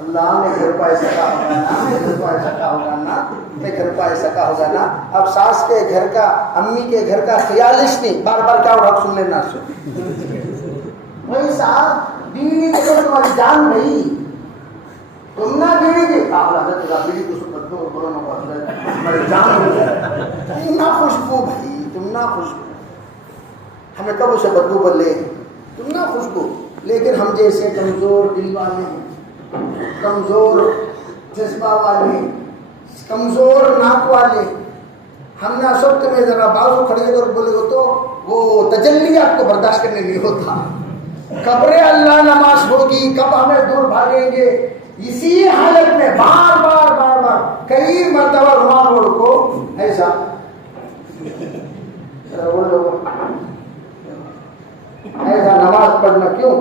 اللہ میں گھر کو ایسا کا ہوگا نا, میں گھر کو ایسا کا ہوگا نا, میں گھر کو ایسا کا ہوگا نا. اب ساس کے گھر کا, امی کے گھر کا خیالش نہیں, بار بار کیا اٹھا سن لینا سو. وہی صاحب بیوی کو تمہاری جان نہیں, تم نہ بیوی کی بیوی کو بدبو بولو نا, تمہاری جان ہو جائے. تم نہ خوشبو بھائی, تم نہ خوشبو, ہمیں کب اسے بدبو بولے, تم نہ خوشبو. لیکن ہم جیسے کمزور دل والے ہیں, کمزور جذبہ والے, کمزور ناک والے, ہم نے سب میں ذرا بازو کھڑے کر بولے ہو تو وہ تجلیات کو برداشت کرنے نہیں ہوتا. کب اللہ نماز ہوگی, کب ہمیں دور بھاگیں گے. اسی حالت میں بار بار بار بار کئی مرتبہ رومان روڈ کو ایسا ایسا نماز پڑھنا کیوں,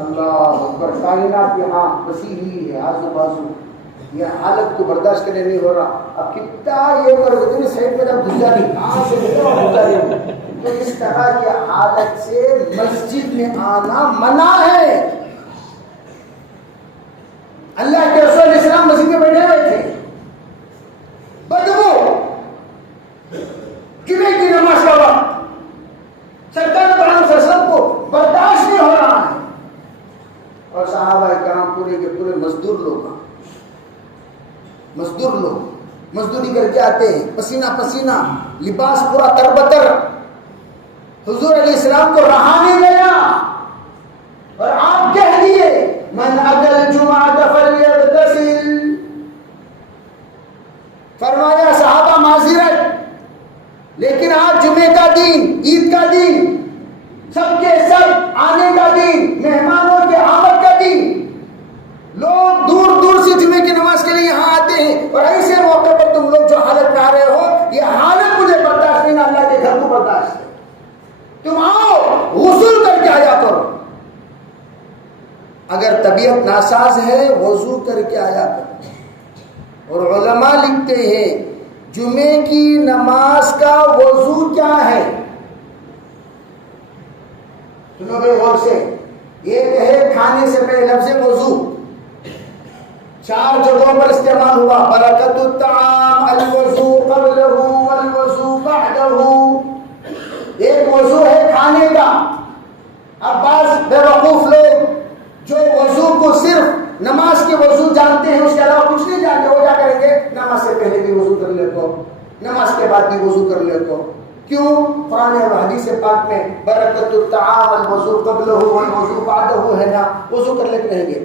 اللہ اکبر, کائنات یہاں وسیع ہی ہے آزو بازو, یہ حالت کو برداشت کرنے نہیں ہو رہا. اب کتنا یہ کرو گے سائڈ میں جب گزا نہیں, تو اس طرح کی حالت سے مسجد میں آنا منع ہے. اللہ کے رسول علیہ السلام مسجد میں بیٹھے ہوئے تھے, بدبو جمعے کی نماز کا وقت, سرکار صلی اللہ علیہ وسلم کو برداشت نہیں ہو رہا ہے. اور صحابہ کرام پورے کے پورے مزدور لوگ مزدوری کر کے آتے ہیں, پسینہ پسینہ, لباس پورا تربتر. حضور علیہ السلام کو رہا نہیں گیا, اور آپ کہہ دیے من اتى الجمعة فليغتسل. فرمایا صحابہ معذرت, لیکن آج جمعے کا دن, عید کا دن, سب کے سب آنے کا دن, مہمانوں کے آمد کا دن, لوگ دور دور سے جمعے کی نماز کے لیے یہاں آتے ہیں, اور ایسے موقع پر تم لوگ جو حالت میں آ رہے ہو, یہ حالت مجھے برداشت نہیں, اللہ کے گھر کو برداشت ہے. تم آؤ غسل کر کے آیا کرو, اگر طبیعت ناساز ہے وضو کر کے آیا کرو. اور علماء لکھتے ہیں جمعے کی نماز کا وضو کیا ہے. سنو بھائی غور سے, ایک ہے کھانے سے پہلے لفظ وضو, 4 جگہوں پر استعمال ہوا, برکت الطعام, الوضو قبلہ والوضو بعدہ. ایک وضو ہے کھانے کا. اب بعض بے وقوف لوگ جو وضو کو صرف نماز کے وضو جانتے ہیں، اس کے علاوہ کچھ نہیں جانتے، وہ کیا کریں گے؟ نماز سے پہلے بھی وضو کر لے کو، نماز کے بعد بھی وضو کر لے کو. کیوں؟ قرآن اور حدیث پاک میں برکت الطعام الوضو قبلہ والوضو بعدہ ہے نا، وضو کر لے کے رہیں گے.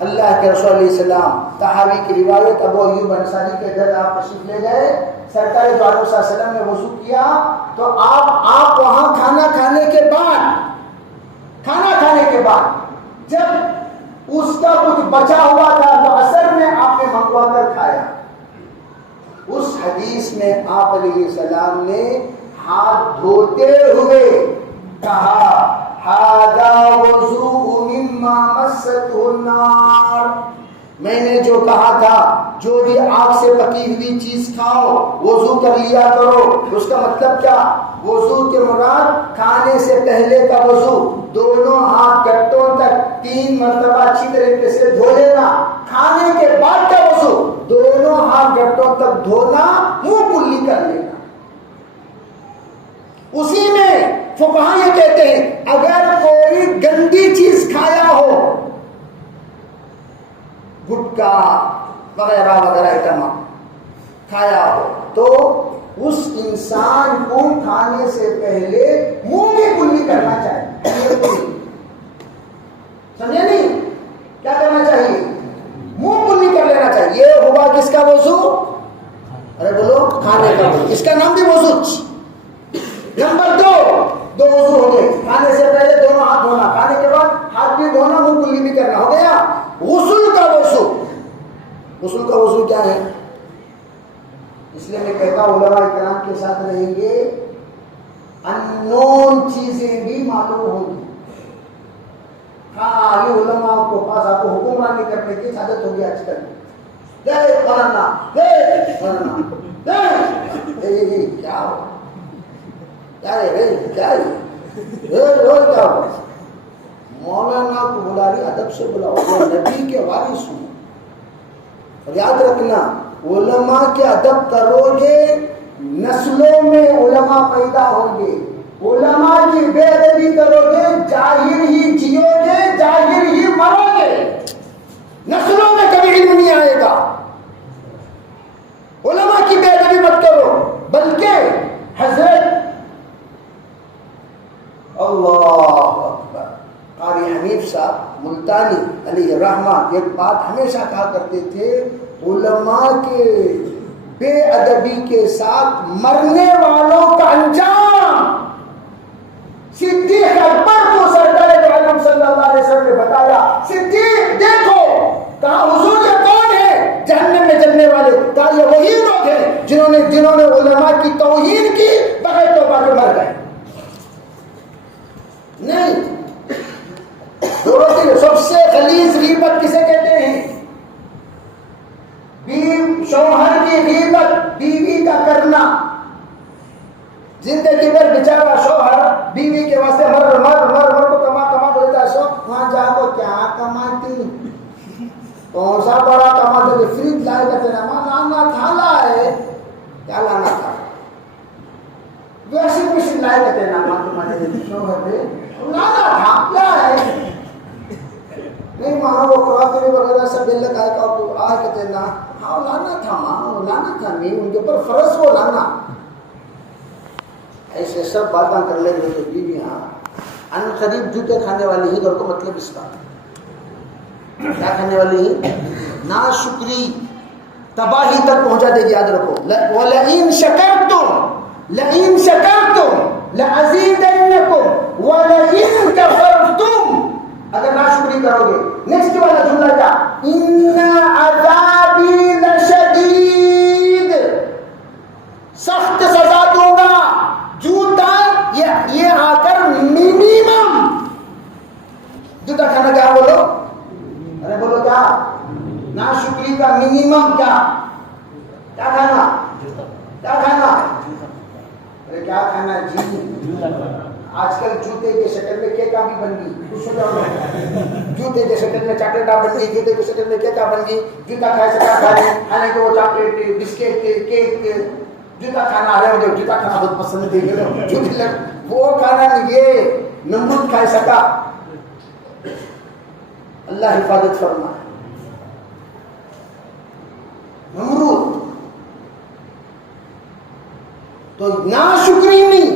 اللہ کے رسول علیہ السلام تحاوی کی روایت، ابو ایوب انصاری کے گھر آپ تشریف لے گئے، سرکار دو عالم صلی اللہ علیہ وسلم نے وضو کیا تو آپ وہاں کھانا کھانے کے بعد جب اس کا کچھ بچا ہوا تھا تو اثر میں آپ نے منگوا کر کھایا. اس حدیث میں آپ علیہ السلام نے ہاتھ دھوتے ہوئے کہا ھذا وضوء مما مسته النار. میں نے جو کہا تھا جو بھی آگ سے پکی ہوئی چیز کھاؤ وضو کر لیا کرو، اس کا مطلب کیا؟ وضو کے مراد کھانے سے پہلے کا وضو، دونوں ہاتھ گٹوں تک 3 مرتبہ اچھی طریقے سے دھو لینا. کھانے کے بعد کا وضو دونوں ہاتھ گٹوں تک دھونا، منہ کلی کر لینا. اسی میں فقہا یہ کہتے ہیں اگر کوئی گندی چیز کھایا ہو، گٹکا وغیرہ وغیرہ آئٹم کھایا ہو، تو اس انسان کو کھانے سے پہلے منہ کی کلی کرنا چاہیے. سمجھے نہیں؟ کیا کرنا چاہیے؟ منہ کلی کر لینا چاہیے. یہ ہوا کس کا وضو؟ ارے بولو، کھانے کا وضو. اس کا نام بھی وضو. نمبر 2 وضو ہو گئے. کھانے سے پہلے دونوں ہاتھ دھونا، کھانے کے بعد ہاتھ بھی دھونا، منہ کلی بھی کرنا. ہو گیا غسل کا وضو. غسل کا وضو کیا ہے؟ اس لیے میں کہتا ہوں علماء کرام کے ساتھ رہیں گے، انون چیزیں بھی معلوم ہوں گی. ہاں یہ علماء کو پاس آپ کو حکمرانی کرنے کی عادت ہوگی آج کل. جے مولانا، جے مولانا، جے کیا ہو؟ کیا مولانا کو بلا رہی، ادب سے بلاؤ، نبی کے وارث ہوں. اور یاد رکھنا، علماء کے ادب کرو گے نسلوں میں علماء پیدا ہوں گے. علماء کی بے ادبی کرو گے جاہل ہی جیو گے، جاہل ہی مرو گے، نسلوں میں کبھی علم نہیں آئے گا. علماء کی بے ادبی مت کرو. بلکہ حضرت اللہ اکبر قاری حنیف صاحب ملتانی علیہ الرحمہ ایک بات ہمیشہ کہا کرتے تھے، علماء کے بے ادبی کے ساتھ مرنے والوں کا انجام. صدیق اکبر کو سرکار دو عالم صلی اللہ علیہ وسلم نے بتایا، صدیق دیکھو، کہا حضور یہ کون ہے جہنم میں جلنے والے؟ کہا یہ وہی لوگ ہیں جنہوں نے علماء کی توہین کی بغیر توبہ کے مر گئے. نہیں، سب سے غلیظ غیبت کسے کہتے ہیں؟ شوہر کی غیبت بیوی کا کرنا. زندگی بھر بیچارہ شوہر بیوی کے واسطے مر کو کما دیتا ہے. سو وہاں جا کو کیا کماتی، کون سا بڑا کماتے، فریج لائے گا تیرا لانا تھا، لائے کیا لانا تھا، ویسے مشین لائے گا تیرا تمہارے شوہر نے لانا تھا، لائے نہیں ماں وہ کراکری وغیرہ سب دل لگائے گا تو آ کے دینا. ہاں لانا تھا ماں، لانا تھا نہیں، ان کے اوپر فرض وہ لانا. ایسے سب باتیں کر لیں گے تو بیویاں ان قریب جوتے کھانے والی ہی. گھر کو مطلب اس کا کیا کھانے والی ہی؟ ناشکری، تباہی تک پہنچا دے گی. یاد رکھو، وَلَئِن شَكَرْتُمْ لَئِن شَكَرْتُمْ لَأَزِيدَنَّكُمْ وَلَئِن كَفَرْتُمْ. اگر ناشکری کرو گے، نیکسٹ والا جملہ کیا؟ اِنَّ عَذَابِي لَشَدِيدٌ، سخت سزا دوں گا. جوتا یہ آ کر منیمم جوتا کھانا کیا بولو؟ ارے بولو کیا؟ ناشکری کا منیمم کیا کھانا؟ کیا کھانا؟ ارے کیا کھانا جی؟ آج کل جوتے کے شکل میں کیکا بھی بن گئی. جوتے کے شکل میں چاکلیٹا بن گئی، جوتے کے شکل میں کیکا بن گئی. جوتا کھائے سکا کھائے، حالانکہ وہ چاکلیٹ بسکٹ کیک جوتا کھانا ہے. مجھے جوتا کھانا بہت پسند ہے. وہ کھانا نہیں، یہ نمرود کھا سکا. اللہ حفاظت فرمائے. نمرود تو ناشکری نہیں،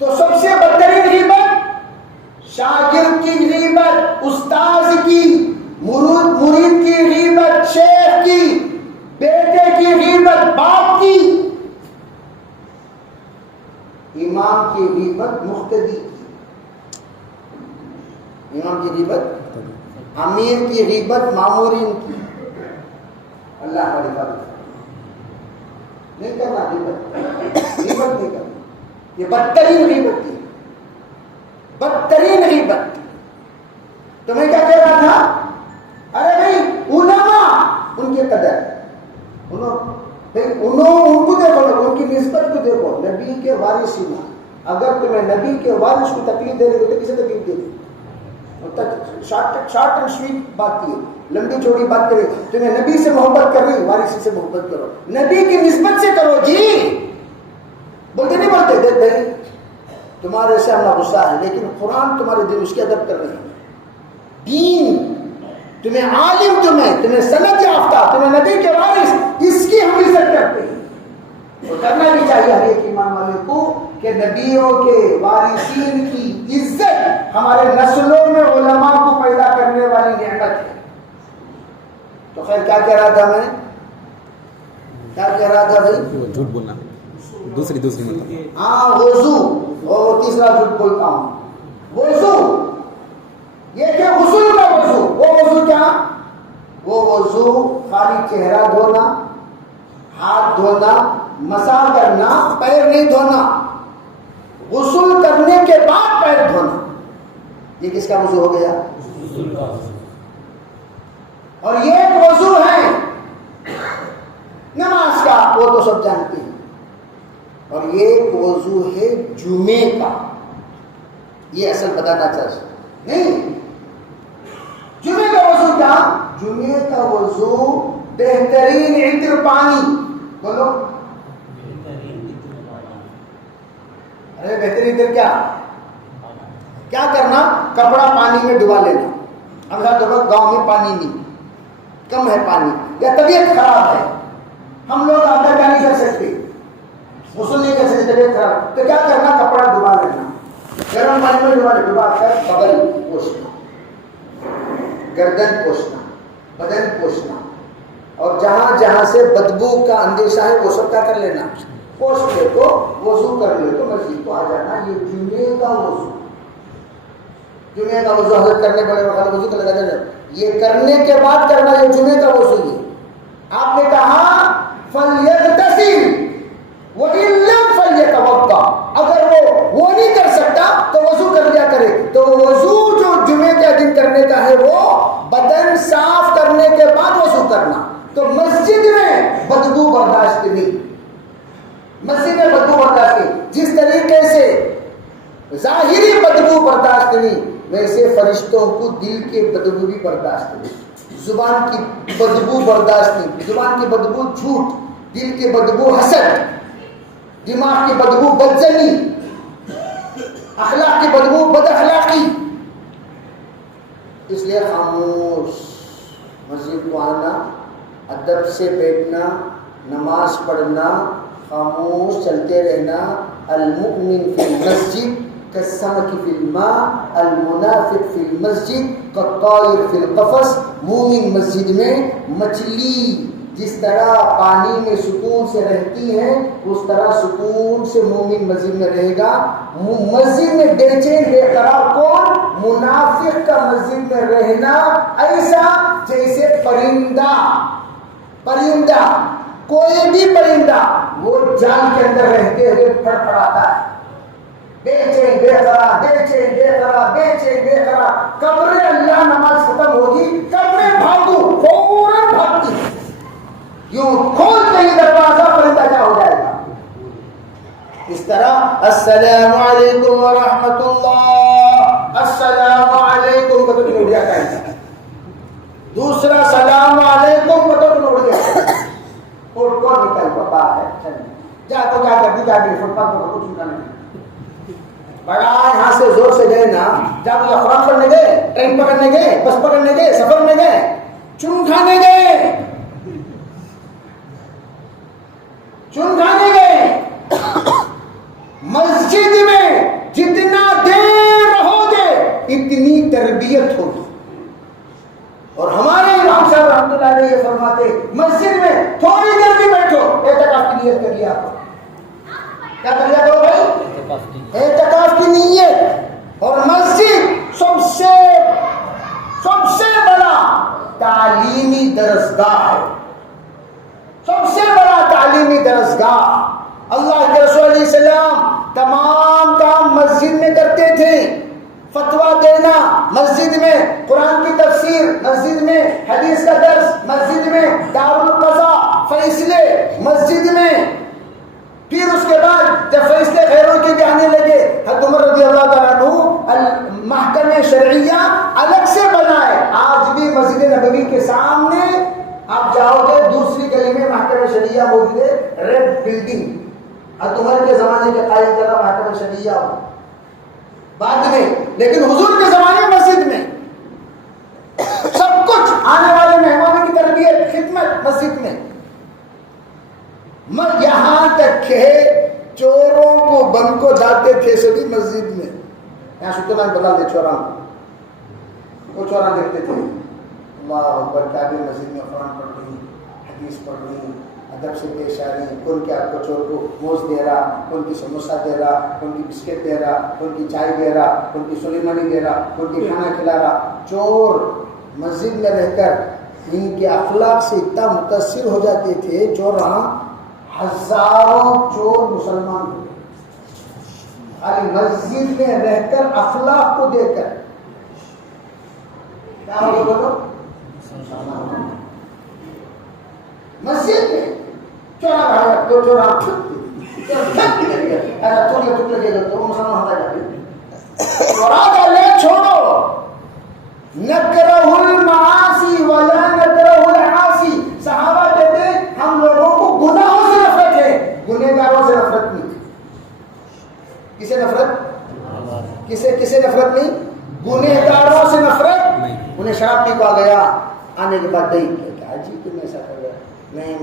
تو سب سے بدترین غیبت شاگرد کی غیبت، استاذ کی، مرید کی غیبت، شیخ کی، بیٹے کی غیبت، باپ کی، امام کی غیبت، مقتدی کی، امام کی غیبت، امیر کی غیبت، مامورین کی. اللہ کا حفاظت نہیں کرنا، غیبت نہیں کرنا. یہ بدترین غیبت تھی، بدترین غیبت. تو میں کیا کہہ رہا تھا؟ ارے بھائی علماء ان کے قدر، ان کو دیکھو، ان کی نسبت کو دیکھو. نبی کے وارث ہی نہ. اگر تمہیں نبی کے وارث کو تکلیف دے رہے ہو تو کسے تکلیف دے رہی؟ شارٹ اینڈ سویٹ بات کی، لمبی چوڑی بات کرے. تمہیں نبی سے محبت کر رہی، وارث سے محبت کرو، نبی کی نسبت سے کرو. جی بولتے نہیں بولتے؟ دیکھ بھائی تمہارے سے ہمارا غصہ ہے، لیکن قرآن تمہارے دل اس کی ادب کر رہی ہے. دین تمہیں عالم، تمہیں سند یافتہ، تمہیں نبی کے وارث، اس کی ہم عزت کرتے ہیں. تو کرنا بھی چاہیے ہر ایک ایمان والے کو کہ نبیوں کے وارثین کی عزت ہمارے نسلوں میں علماء کو پیدا کرنے والی نعمت ہے. تو خیر کیا کہہ رہا تھا میں؟ کیا کہہ رہا تھا بھائی؟ جھوٹ بولنا، دوسری مطلب. ہاں وضو، اور تیسرا جھوٹ بولتا ہوں. وضو، یہ کیا غسل کا وضو؟ وہ وضو کیا؟ وہ وضو خالی چہرہ دھونا، ہاتھ دھونا، مسا کرنا، پیر نہیں دھونا. غسل کرنے کے بعد پیر دھونا. یہ کس کا وضو ہو گیا؟ اور یہ ایک وضو ہے نماز کا، وہ تو سب جانتے ہیں. اور یہ ایک وضو ہے جمعے کا. یہ اصل بتانا چاہیے نہیں. جمعے کا وضو کیا؟ جمعے کا وضو بہترین عطر پانی. بولو ارے بہترین عطر کیا کرنا؟ کپڑا پانی میں ڈبا لینا. ہمارا گاؤں میں پانی نہیں، کم ہے پانی، یا طبیعت خراب ہے، ہم لوگ آدھا کیا نہیں کر سکتے، غسل نہیں کر سکتے، طبیعت خراب، تو کیا کرنا؟ کپڑا ڈبا لینا، گرم پانی میں ڈبا کر بغل پوچھنا، گردن پوچھنا، بدن پوچھنا، اور جہاں جہاں سے بدبو کا اندیشہ ہے وہ سب کیا کر لینا، پوچھ لے تو وضو کر لے تو مسجد کو آ جانا. یہ جمعے کا وضو، جمعے کا وضو حضرت کرنے پڑے وقت وضو کا لگا جانا. یہ کرنے کے بعد کرنا، یہ جمعے کا وضو. یہ آپ نے کہا فَلْيَغْتَسِلْ وَإِن لَّمْ فَلْيَتَوَضَّأْ. اگر وہ نہیں کر سکتا تو وضو کر لیا کرے. تو وضو جو جمعے کا دن کرنے کا ہے وہ بدن صاف کرنے کے بعد وضو کرنا. تو مسجد میں بدبو برداشت نہیں، مسجد میں بدبو برداشت نہیں. جس طریقے سے ظاہری بدبو برداشت نہیں، ویسے فرشتوں کو دل کے بدبو بھی برداشت نہیں. زبان کی بدبو برداشت نہیں. زبان کی بدبو جھوٹ، دل کی بدبو حسد، دماغ کی بدبو بدزنی، اخلاق کی بدبو بد اخلاقی. اس لیے خاموش، مسجد کو آنا، ادب سے بیٹھنا، نماز پڑھنا، خاموش چلتے رہنا. المؤمن فی المسجد كالسمك في الماء، المنافق فی المسجد كالطائر فی القفص. مومن مسجد میں مچھلی جس طرح پانی میں سکون سے رہتی ہے اس طرح سکون سے مومن مسجد میں رہے گا. مسجد میں بے چین بے قرار کون؟ منافق کا مسجد میں رہنا ایسا جیسے پرندہ کوئی بھی پرندہ وہ جال کے اندر رہتے ہوئے پھڑپڑاتا ہے، بے چین بے قرار، بے چین بے قرار، بے چین بے قرار. قبر اللہ نماز ختم ہوگی، قبر بھاگو، فوراً بھاگتی، یوں کھولتے ہی دروازہ پرندہ کیا ہو جائے گا. اس طرح السلام علیکم ورحمۃ اللہ، السلام علیکم کو تو اڑ جاتا ہے. دوسرا سلام علیکم کو تو اڑ گیا، اور کون نکل پاتا ہے. جا تو کیا کر دی، جا کے فٹ پاتھ پر کچھ نہیں. بڑا یہاں سے زور سے گئے نا، جب قرآن پڑھنے گئے، ٹرین پکڑنے گئے، بس پکڑنے گئے، سفر میں گئے، چن کھانے گئے، چن کھانے گئے، مسجد میں جتنا دیر رہو گے اتنی تربیت ہوگی. اور ہمارے امام صاحب رحمۃ اللہ علیہ یہ فرماتے مسجد میں تھوڑی دیر بھی بیٹھو اعتکاف کی نیت کر لیا. کیا کر لیا کرو بھائی؟ اعتکاف کی نیت. اور مسجد سب سے بڑا تعلیمی درسگاہ ہے، سب سے بڑا تعلیمی درسگاہ. اللہ کے رسول علیہ السلام تمام کام مسجد میں کرتے تھے. فتویٰ دینا مسجد میں، قرآن کی تفسیر مسجد میں، حدیث کا درس مسجد میں، دارالقضاء فیصلے مسجد میں. پھر اس کے بعد جب فیصلے غیروں کے بھی آنے لگے، حضرت عمر رضی اللہ تعالیٰ عنہ محکمہ شرعیہ الگ سے بنائے. آج بھی مسجد نبوی کے سامنے آپ جاؤ گے دوسری گلی میں محکمہ شرعیہ موجود ہے، ریڈ بلڈنگ. حضرت عمر کے زمانے کے قائد جگہ محکمہ شرعیہ ہو بعد میں، لیکن حضور کے زمانے مسجد میں سب کچھ، آنے والے مہمانوں کی تربیت، خدمت مسجد میں. یہاں تک کہ چوروں کو بند کو جاتے تھے سبھی مسجد میں. یہاں شکران بتا دے چوراں وہ چوراں دیکھتے تھے، اللہ اکبر، کیا بھی مسجد میں قرآن پڑھ رہی، حدیث پڑھ رہی، ادب سے پیش آ رہی. کون کیا آپ کو چور کو موز دے رہا، کون کی سموسہ دے رہا، کون کی بسکٹ دے رہا، کون کی چائے دے رہا، کون کی سلیمانی دے رہا، کون کی کھانا کھلا رہا. چور مسجد میں رہ کر ان کے اخلاق سے اتنا متاثر ہو جاتے تھے. چور ہزاروں چور مسلمان ہوئے خالی مسجد میں رہ کر اخلاق کو دیکھ کر. کیا ہوگا بولو؟ مسجد میں چورا رہا تو چورا چورا ڈالے چھوڑو. نکرہ المعاصی ولا نکرہ العاصی. صحابہ کہتے ہم لوگوں کو گناہوں سے نفرت ہے، گنہگاروں سے نفرت نہیں. کسے نفرت؟ کسے نفرت نہیں؟ گنہگاروں سے نفرت. انہیں شراب پی کو آ گیا، آنے کے بعد دہی کیا جی تم ایسا کر رہے نہیں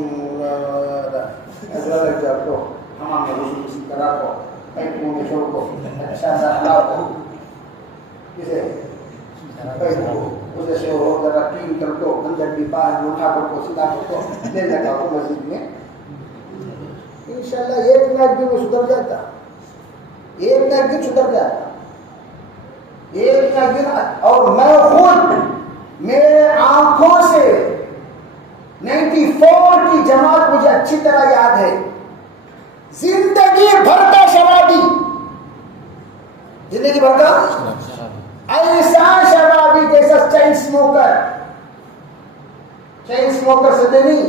ایسا لگ جا کو ہمام میں روز کسی طرح کو پینٹوں میں چھوڑ کو اچھا سا حالات کو کسے اسے سے ہو ذرا کلین کر کو اندر بھی باہر اٹھا کر کو سلا کر کو لے لگا کو مسجد میں. انشاءاللہ ایک نہ ایک دن وہ سدھر جاتا، ایک نہ ایک دن سدھر جاتا، ایک نہ ایک دن. اور میں خود میرے آنکھوں سے 94 کی جماعت مجھے اچھی طرح یاد ہے. زندگی بھر کا شرابی، زندگی بھر کا ایسا شرابی جیسا چین اسموکر سے نہیں.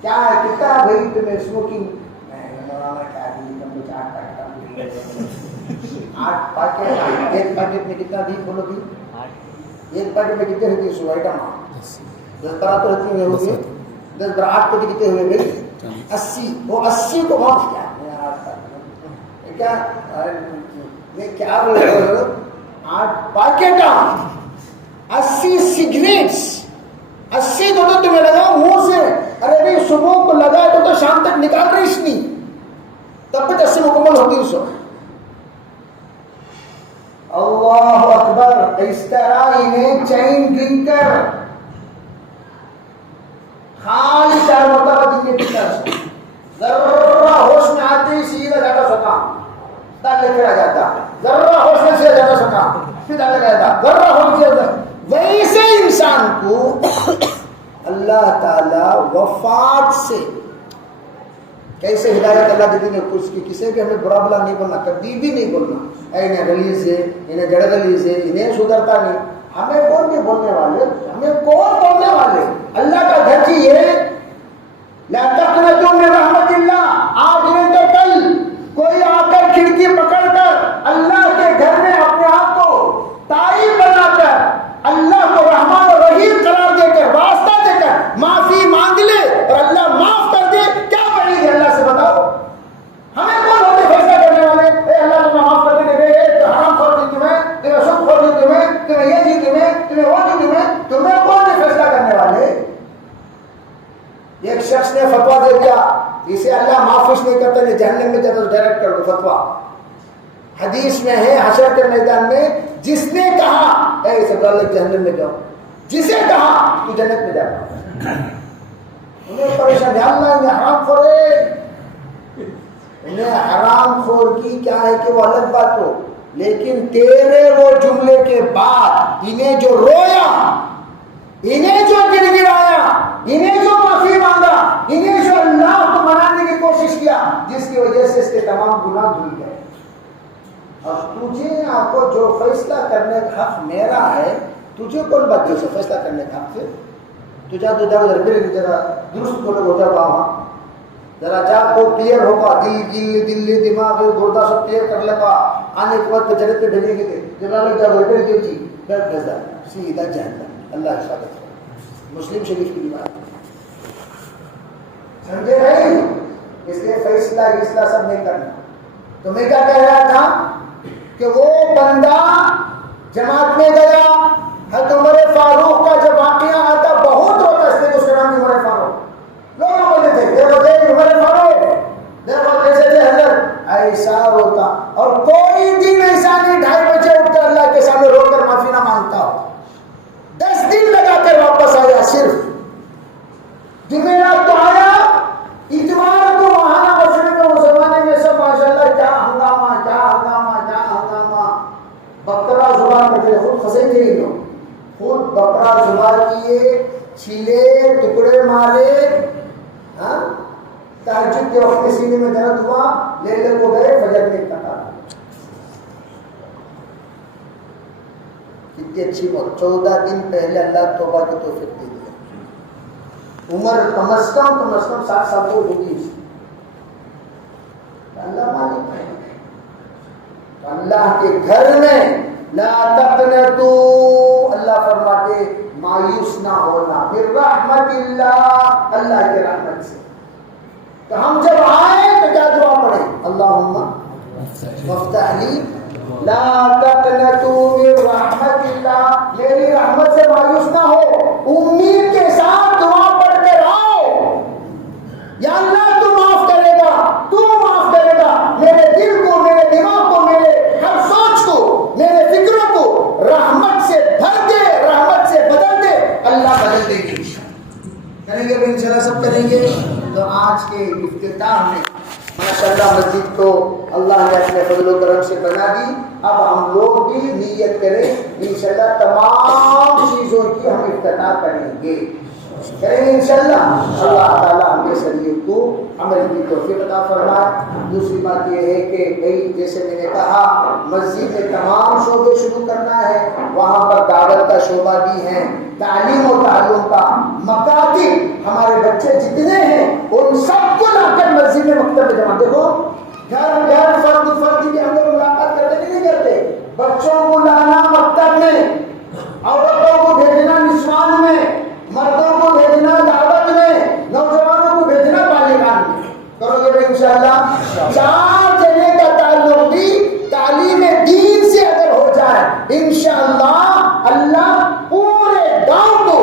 کیا ہے کتنا بھائی تمہیں اسموکنگ 8 پیکٹ، ایک پیکٹ میں کتنا بھی بولو بھی، ایک پیکٹ میں کتنے رہتی ہے؟ 100 آئٹم 10-12 تو رہتی ہوئے، 10-8 کو کتنے ہوئے بھائی؟ 80. وہ 80 کو معاف کیا کیا بول رہے ہو؟ 8 پیکٹ 80 سگریٹس، 80 تو تمہیں لگا منہ سے. ارے بھائی صبح کو لگا تو شام تک نکال رہی اس نہیں، تب تک 80 مکمل ہوتی اس وقت. اللہ اکبر. اس طرح انہیں چین گن کر خالی 4 مرتبہ دن کے پیچھے ذرہ ہوش میں آتے ہی سیدھا جاتا سکا دال لے کے آ جاتا، ذرہ ہوش میں سیدھا جاتا سکا پھر دال لے کے آتا، ذرہ ہوش میں سیدھا. ویسے انسان کو اللہ تعالی وفات سے کیسے ہدایت اللہ دیتی ہے. کچھ کی کسی بھی ہمیں برا بلا نہیں بولنا، کبھی بھی نہیں بولنا انہیں غلیظ ہے، انہیں جڑ غلیظ ہے، انہیں سدھرتا نہیں. ہمیں کون بھی بولنے والے، ہمیں کون بولنے والے؟ اللہ کا گھر چاہیے. لا تقنطوا من رحمت اللہ. آج نہیں تو کل کوئی آ کر کھڑکی پکڑ کر اللہ کے گھر میں اپنے آپ کو تائب بنا کر اللہ کو رحمان اور رحیم قرار دے کر واسطہ دے کر معافی مانگ لے اور اللہ معاف کر دے، کیا پڑے گی اللہ سے بتاؤ؟ ہمیں کون ہوتے فیصلہ کرنے والے؟ اے اللہ تمہیں معاف کر دے، ایک شخص نے فتوا دے دیا اسے اللہ معافش نہیں کرتا نہیں جہنم میں جاتا تو ڈائریکٹ کر دو فتوا. حدیث میں ہے حشر کے میدان میں جس نے کہا اے اس اللہ جہنم میں جاؤ, جسے کہا تو جنت میں جاؤ. انہیں پریشان اللہ انہیں حرام خور ہے, انہیں حرام خور کی کیا ہے کہ وہ الگ بات ہو, لیکن تیرے وہ جملے کے بعد انہیں جو رویا, انہیں جو گر گرایا, انہیں جو معافی مانگا, انہیں جو اللہ کو منانے کی کوشش کیا, جس کی وجہ سے اس کے تمام گناہ دھل گئے. اب تجھے آپ کو جو فیصلہ کرنے کا حق میرا ہے, تجھے کون بات جو فیصلہ کرنے کا حق ہے؟ تو جا تو جا ادھر پھر ذرا درست بولے ہو جا وہاں ذرا جا کو کلیئر ہوگا, دل دماغ گردہ سب کلیئر کر لے گا, آنے کے بعد جنت پہ بھیجیں گے تھے جب جا پھر دیو جی پھر بھیجا سیدھا جہنم. اللہ حفاظت کرے. مسلم شریف کی بات سمجھے نہیں, اس لیے فیصلہ اصلاح سب نہیں کرنا. تو میں کیا کہہ رہا تھا کہ وہ بندہ جماعت میں گیا, حضرت عمر فاروق کا جب واقعہ آتا بہت روتا, اس لیے اس کا نام عمر فاروق. لوگ بولتے تھے دیکھو عمر فاروق, دیکھو کیسے تھے حضرت, ایسا روتا. اور کوئی دن ایسا نہیں 2:30 بجے اٹھ کر اللہ کے سامنے رو کر معافی نہ مانگتا ہو. 10 دن لگا کر واپس آیا. صرف جمعرات تو آیا, اتوار کو وہاں مسجد میں مسلمان میں سب ماشاءاللہ کیا ہنگامہ کیا ہنگامہ کیا ہنگامہ. بکرا زبان کرتے خود پھنسے تھے یہ لوگ, خود بکرا زبان کیے, چھیلے, ٹکڑے مارے. تہجد کے وقت کے سینے میں درد ہوا, لے لے کو گئے, فجر میں کٹا. کتنی اچھی بات, 14 دن پہلے اللہ توبہ کی توفیق دے دیا. عمر کم از کم 60 سال تو ہوگی. اللہ مالک ہے. اللہ کے گھر میں لا تقنطوا, اللہ فرماتے مایوس نہ ہونا, پھر رحمت اللہ, اللہ کے رحمت سے. تو ہم جب آئے تو کیا دعا پڑھیں, اللہم مفتح لی لا تقنطوا من رحمت اللہ, میری رحمت سے مایوس نہ ہو, امید کے ساتھ دعا پڑھ کر آؤ. یا اللہ تو معاف کرے گا, تو معاف کرے گا. میرے دل کو, میرے دماغ کو, میرے ہر سوچ کو, میرے فکروں کو رحمت سے بھر دے, رحمت سے بدل دے. اللہ بدل دے گی. کریں گے انشاءاللہ, سب کریں گے. تو آج کے افتتاح میں ماشاءاللہ مسجد کو اللہ نے اپنے فضل و کرم سے بنا دی. اب ہم لوگ بھی نیت کریں انشاءاللہ تمام چیزوں کی ہم افتتاح کریں گے انشاءاللہ. اللہ تعالیٰ ہمیں شریعت کو عمل کی توفیق عطا فرمائے. دوسری بات یہ ہے کہ بھائی جیسے میں نے کہا مسجد میں تمام شعبے شروع کرنا ہے, وہاں پر دعوت کا شعبہ بھی ہے, تعلیم و تعلم کا, مکاتب, ہمارے بچے جتنے ہیں ان سب کو لا کر مسجد میں مکتب میں جمع. دیکھو گھر گھر فرد کے اندر ملاقات کرتے نہیں کرتے. بچوں کو لانا مکتب میں, عورتوں کو بھیجنا نسوان میں, مردوں کو بھیجنا دعوت میں, نوجوانوں کو بھیجنا بالغان میں. کرو گے انشاءاللہ. 4 جنے کا تعلق بھی تعلیم دین سے اگر ہو جائے انشاءاللہ اللہ پورے گاؤں کو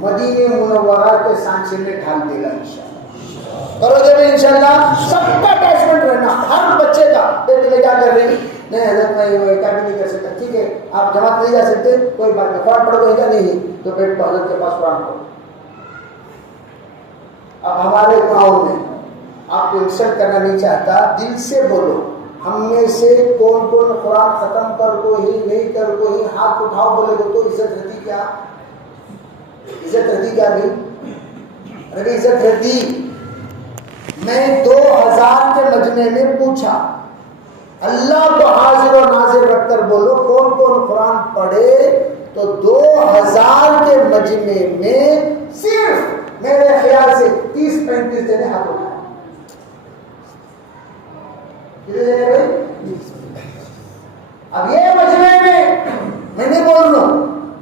مدینہ منورہ کے سانچے میں ڈھال دے گا انشاءاللہ. کرو گے انشاءاللہ. سب کا اٹیچمنٹ رہنا, ہر بچے کا. بیٹے کیا کر رہے ہیں, نہیں حضرت میں یہ کیا بھی نہیں کر سکتا. ٹھیک ہے آپ جماعت نہیں جا سکتے, کوئی بات نہیں, قرآن پڑھو گے نہیں تو بیٹھ کو حضرت کے پاس قرآن پڑھو. اب ہمارے گاؤں میں آپ کو انسلٹ کرنا نہیں چاہتا, دل سے بولو, ہم میں سے کون کون قرآن ختم کر کو ہی نہیں کر کو ہی ہاتھ اٹھاؤ بولے گا تو عزت رہتی کیا, عزت رہتی کیا بھی, ارے عزت رہتی. میں 2000 کے مجمع میں پوچھا, اللہ کو حاضر و ناظر رکھ کر بولو کون کون قرآن پڑھے, تو 2000 کے مجمع میں صرف میرے خیال سے 30-35 جنے ہاتھ اٹھائے. اب یہ مجمع میں نہیں بول رہا ہوں,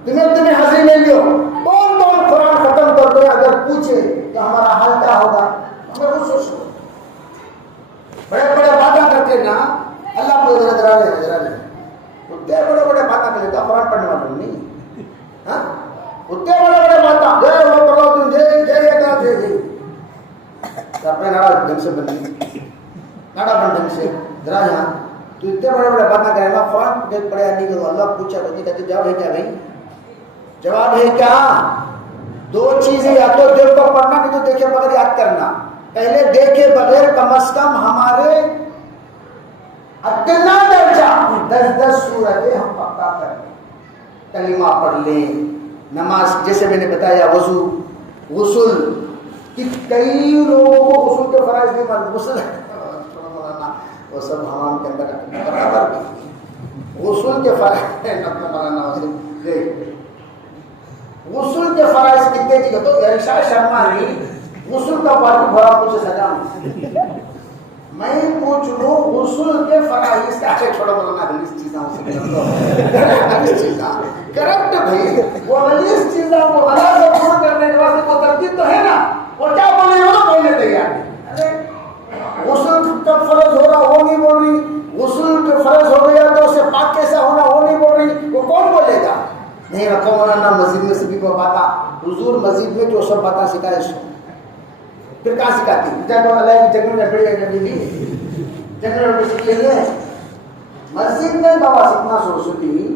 تمہیں حاضری لے لیو, کون کون قرآن ختم کر دو, اگر پوچھے تو ہمارا حال کیا ہوگا. ہمیں کچھ سوچو, بڑے بڑے باتیں کرتے نا, اللہ کو ذرا لے اتنے بڑے بڑے باتیں کرتے, قرآن پڑھنے والوں نہیں, اتنے بڑے بڑے باتیں جے اپنے ناڑا ڈھنگ سے بنی ناڑا بن ڈھنگ سے ذرا یہاں تو اتنے بڑے بڑے بات نہ کرے گا قرآن پڑھے نہیں کرو اللہ پوچھا بندی کہتے جواب ہے کیا بھائی جواب ہے کیا دو چیزیں یا تو دیکھ کر پڑھنا نہیں تو دیکھے بغیر یاد کرنا پہلے دیکھے بغیر کم از کم ہمارے اتنا درجہ 10 سورتیں ہم پکا کر لیں کلمہ پڑھ لیں نماز جیسے میں نے بتایا وضو غسل کہ کئی لوگوں کو غسل کے فرائض نہیں معلوم غسل وہ سب حمام کے اندر برابر غسل کے فرائض غسل کے فرائض کتنے کی تو عائشہ شرما نہیں غسل کا پانی بڑا کچھ سجا میں پوچھ لوں غسل کے فرائض کیسے چھوڑا بولنا حدیث چیزاں حدیث چیزاں کریکٹ بھائی وہ حدیث چیزاں کو غلط سے پورا کرنے کے واسطے کو ترتیب تو ہے نا وہ کیا بولے وہ بولنے تیار ہے غسل کب فرض ہو رہا وہ نہیں بول رہی غسل کے فرض ہو گیا تو اسے پاک کیسا ہونا وہ نہیں بول رہی وہ کون بولے گا نہیں رکھو مولانا مسجد میں سبھی کو پاتا حضور مسجد میں جو سب باتیں سکھائے اس کو پھر کہاں سکھاتی جگہ اللہ کی جگہ میں پڑے گی جگہ میں سیکھیے مسجد میں بابا سیکھنا سوچتی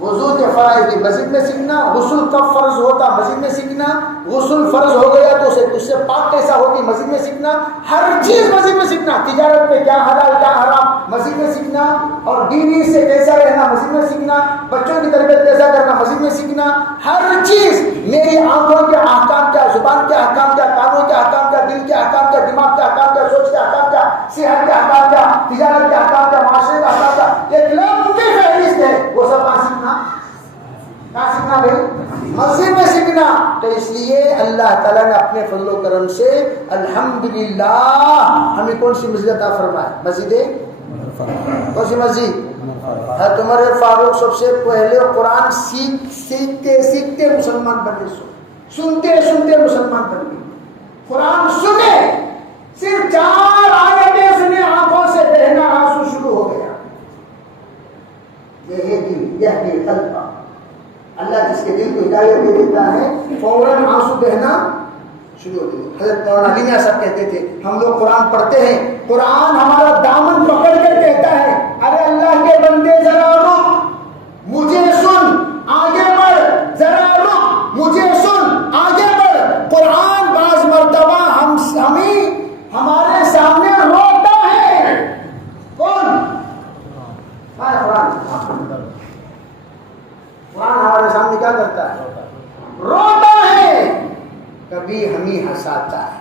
وضو کے فرائض کی مسجد میں سیکھنا غسل کب فرض ہوتا مسجد میں سیکھنا غسل فرض ہو گیا تو اس سے پاک کیسا ہوتی مسجد میں سیکھنا ہر چیز مسجد میں سیکھنا تجارت میں کیا حلال کیا حرام مسجد میں سیکھنا اور بیوی سے کیسا رہنا مسجد میں سیکھنا بچوں کی تربیت کیسا کرنا مسجد میں سیکھنا ہر چیز میری آنکھوں کے احکام کیا زبان کے احکام کیا کانوں کے احکام کیا دل کے احکام کیا دماغ کے احکام کیا سوچ کے احکام کیا صحت کے احکام کیا تجارت کے احکام کیا معاشرے کا احکام کیا ایک لمبی فہرست ہے وہ سب کہاں سیکھنا کہاں سیکھنا بھائی مسجد میں سیکھنا تو اس لیے اللہ تعالیٰ نے اپنے فضل و کرم سے الحمدللہ ہمیں کون سی مسجد عطا فرمائے مسجد کون سی مسجد حضرت عمر فاروق سب سے پہلے قرآن سیکھتے مسلمان بنے سنتے مسلمان بن گئے قرآن سنے صرف 4 آیتیں سنے آنکھوں سے بہنا آنسو شروع ہو گیا یہ دل قلب اللہ جس کے دل کو ہدایت دے دیتا ہے فوراً آنسو بہنا شروع ہو گئی حضرت مولانا علی میاں صاحب کہتے تھے ہم لوگ قرآن پڑھتے ہیں قرآن ہمارا دامن پکڑ کر کہتا ہے ارے اللہ کے بندے ذرا رک مجھے سن آگے بڑھ ذرا رک مجھے سن آگے بڑھ قرآن بعض مرتبہ ہمارے سامنے روتا ہے کون قرآن ہمارے سامنے کیا کرتا ہے روتا ہے کبھی ہمیں ہنساتا ہے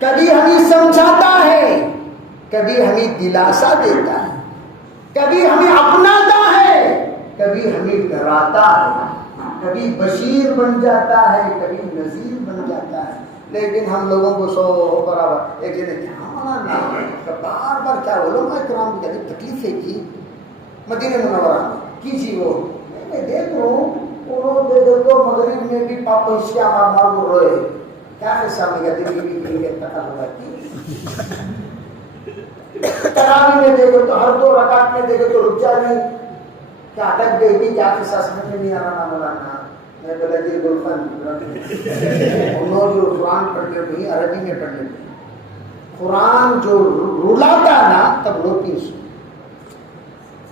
کبھی ہمیں سمجھاتا ہے کبھی ہمیں دلاسا دیتا ہے کبھی ہمیں اپناتا ہے کبھی ہمیں ڈراتا ہے کبھی بشیر بن جاتا ہے کبھی نذیر بن جاتا ہے لیکن ہم لوگوں کو سو برابر ایک جگہ بار بار کیا بولو میں کرام کی تکلیفیں کی مدینہ منورہ میں کیجیے وہ میں دیکھ رہا ہوں تو مغرب میں بھی پاپا ہشیا مار روئے کیا قصہ میں دل کی تراوی میں دیکھو تو ہر 2 رکعت میں دیکھو تو رک جائے کیا اٹک گئی تھی کیا قصہ سمجھ میں نہیں آ رہا مولانا میں بولا جی انہوں جو قرآن پڑھنے نہیں عربی میں پڑھنے قرآن جو رلاتا نا تب روتی سو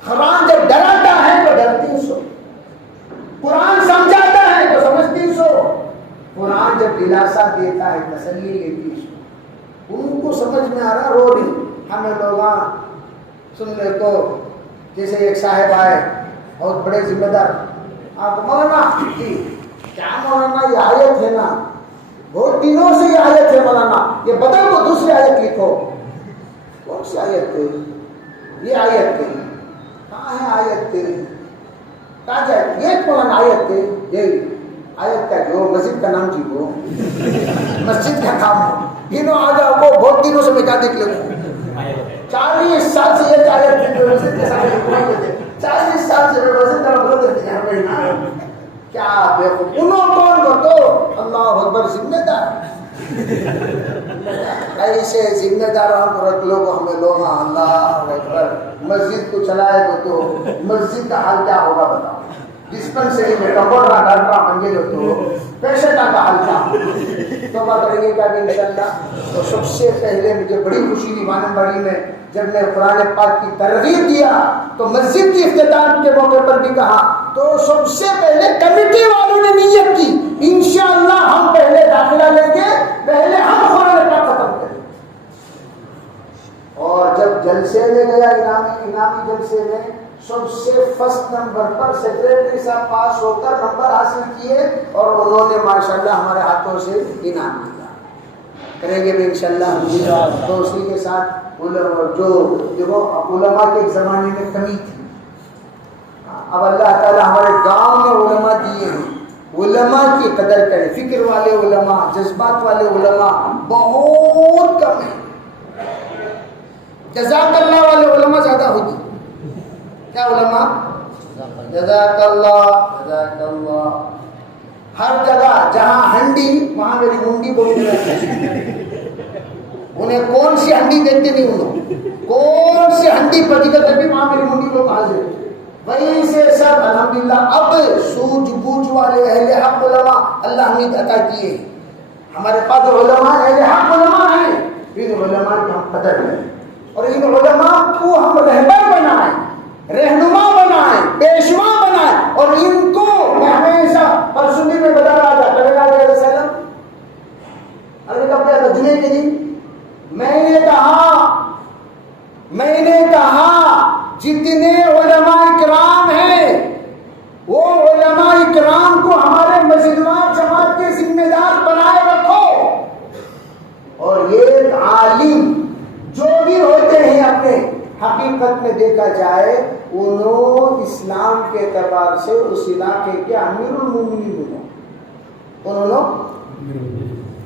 قرآن جب ڈراتا ہے تو ڈرتی سو قرآن سمجھاتا ہے تو سمجھتی سو قرآن جب دلاسا دیتا ہے تسلی لیتی سو ان کو سمجھ میں آ رہا رو رہی ہمیں لوگ سننے کو جیسے ایک صاحب آئے بہت بڑے ذمہ دار آپ مولانا کیا مولانا یہ آیت ہے نا بہت دنوں سے یہ آیت ہے مولانا یہ بدل کو دوسری آیت لکھو کون سی آیت ہے یہ آیت ہے کہاں ہے آیت کہاں جائے یہ مولانا آیت ہے یہی آیت کا جو مسجد کا نام جی وہ مسجد کا کام دنوں آ جاؤ کو بہت دنوں سے میں کیا دیکھ لوں 40 سال سے یہ آیت ہے 40 سال سے مسجد کا بول دیتے ہیں کیا بیوقوف انہوں کون کو تو اللہ اکبر ذمہ دار ایسے ذمہ داروں کو رکھ لو ہمیں لوگ اللہ اکبر مسجد کو چلائے گا تو مسجد کا حال کیا ہوگا بتاؤ ڈسپنسری میں ڈاکٹر منگے گا تو پیشنٹ کا حال کیا توبہ کریں گے کیا انشاءاللہ. تو سب سے پہلے مجھے بڑی خوشی ہوئی مانن باڑی میں جب میں قرآن پاک کی ترغیب دیا تو مسجد کی افتتاح کے موقع پر بھی کہا تو سب سے پہلے کمیٹی والوں نے نیت کی انشاءاللہ ہم پہلے داخلہ لیں گے, پہلے ہم قرآن پاک ختم کریں. اور جب جلسے میں گیا انعامی جلسے میں سب سے فرسٹ نمبر پر سیکریٹری صاحب پاس ہو کر نمبر حاصل کیے اور انہوں نے ماشاءاللہ ہمارے ہاتھوں سے انعام دیا. کریں گے بھی انشاءاللہ. تو اسی کے ساتھ جو دیکھو علماء کے ایک زمانے میں کمی تھی, اب اللہ تعالیٰ ہمارے گاؤں میں علماء دیے ہیں. علماء کی قدر کریں, فکر والے علماء, جذبات والے علماء بہت کم ہیں. جزاک اللہ والے علماء زیادہ ہوگی. کیا علماء؟ جزاک اللہ جزاک اللہ. ہر جگہ جہاں ہنڈی وہاں میری منڈی بہت ہے. انہیں کون سی ہنڈی دیتے نہیں, انہوں کون سی ہنڈی پڑی کرتے بھی وہاں میری منڈی کو حاضر. وہیں سے سب الحمدللہ اب سوجھ بوجھ والے اہل حق علماء اللہ نے عطا کیے. ہمارے پاس علماء اہل حق علماء ہیں, ان علماء کی ہم قدر کریں اور ان علماء کو ہم رہبر بنائیں, رہنما بنائیں, پیشوا بنائیں. اور ان کو میں ہمیشہ پرسنلی میں بتا رہا تھا نبی علیہ السلام ارے کب کیا تھا جمعے کے دن میں نے کہا جتنے علماء اکرام ہیں وہ علماء اکرام کو ہمارے مسجدوار جماعت کے ذمہ دار بنائے رکھو. اور یہ عالم جو بھی ہوتے ہیں اپنے حقیقت میں دیکھا جائے انہوں اسلام کے اعتبار سے اس علاقے کے امیر المومنین ہونا. انہوں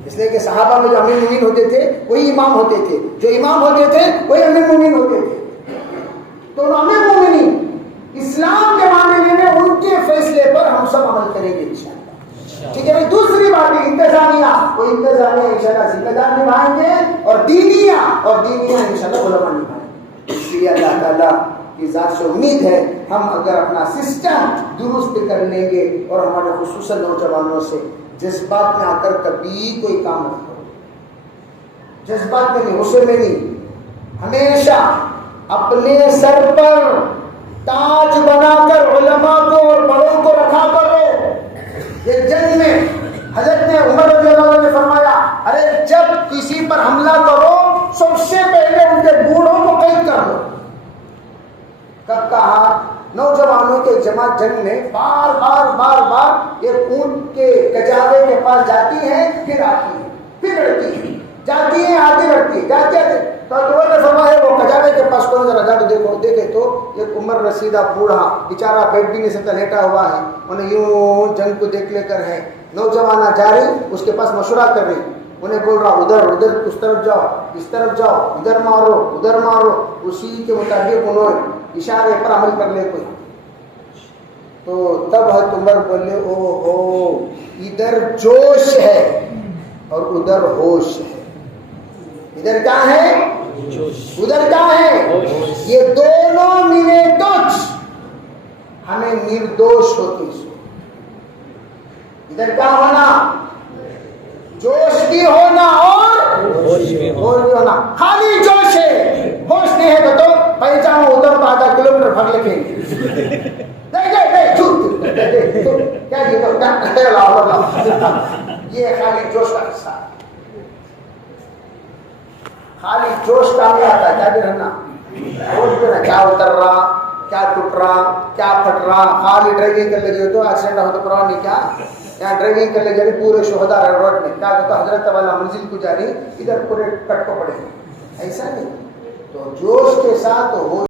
اس لیے کہ صحابہ میں جو امیر المومنین ہوتے تھے وہی امام ہوتے تھے, جو امام ہوتے تھے وہی امیر المومنین ہوتے تھے. تو امیر المومنین اسلام کے معاملے میں ان کے فیصلے پر ہم سب عمل کریں گے انشاءاللہ. ٹھیک ہے بھائی. دوسری بات ہے انتظامیہ, وہ انتظامیہ انشاءاللہ ذمہ دار نبھائیں گے اور دینیہ انشاءاللہ علماء نبھائیں گے. اس لیے اللہ تعالیٰ کی ذات سے امید ہے ہم اگر اپنا سسٹم درست کر لیں گے اور ہمارے خصوصاً نوجوانوں سے جذبات میں آ کر کبھی کوئی کام نہ کرو, جذبات میں نہیں, غصے میں نہیں, ہمیشہ اپنے سر پر تاج بنا کر علماء کو اور بڑوں کو رکھا کرو. یہ جنگ میں حضرت نے عمر رضی اللہ عنہ نے فرمایا ارے جب کسی پر حملہ کرو سب سے پہلے ان کے بوڑھوں کو قید کر لو. کب کہا؟ نوجوانوں کے جماعت جنگ میں بار بار یہ اونٹ کے کجاوے کے پاس جاتی ہیں پھر آتی ہیں پھر لڑتی ہیں, جاتی ہیں آتی لڑتی ہیں جاتی آتی. تو عمر نے فرمایا وہ کجاوے کے پاس کون ذرا جا کے دیکھے تو ایک عمر رسیدہ بوڑھا بیچارہ بیٹھ بھی نہیں سکتا, لیٹا ہوا ہے. انہیں یوں جنگ کو دیکھ لے کر ہے. نوجوانہ جا رہی اس کے پاس مشورہ کر رہی, انہیں بول رہا ادھر اس طرف جاؤ, اس طرف جاؤ, ادھر مارو. اسی کے مطابق انہوں اشارے پر عمل کر لے کوئی. تو تب حضرت عمر بولے او ہو ادھر جوش ہے اور ادھر ہوش ہے. ادھر کیا ہے ادھر کیا ہے, یہ دونوں ملے تو ہمیں نردوش ہوتی. ادھر کیا ہونا, جوش بھی ہونا اور ہوش بھی ہونا. خالی جوش ہے, ہوش نہیں ہے تو پہچانو ادھر تو آدھا کلومیٹر بھاگ لگیں گے. یہ خالی جوش کا حصہ, خالی جوش کا نہیں آتا. کیا بھی رہنا ہوش میں کیا اتر رہا, کیا ٹوٹ رہا, کیا پھٹ رہا. خالی ڈرائیونگ کر لگے تو ایکسیڈنٹ ہو تو پرواہ نہیں. کیا یہاں ڈرائیونگ کر لے جائے پورے شہدا روڈ میں کیا کہتا حضرت والا منزل کو جا رہی ادھر پورے کٹ کو پڑے, ایسا نہیں. تو جوش کے ساتھ ہو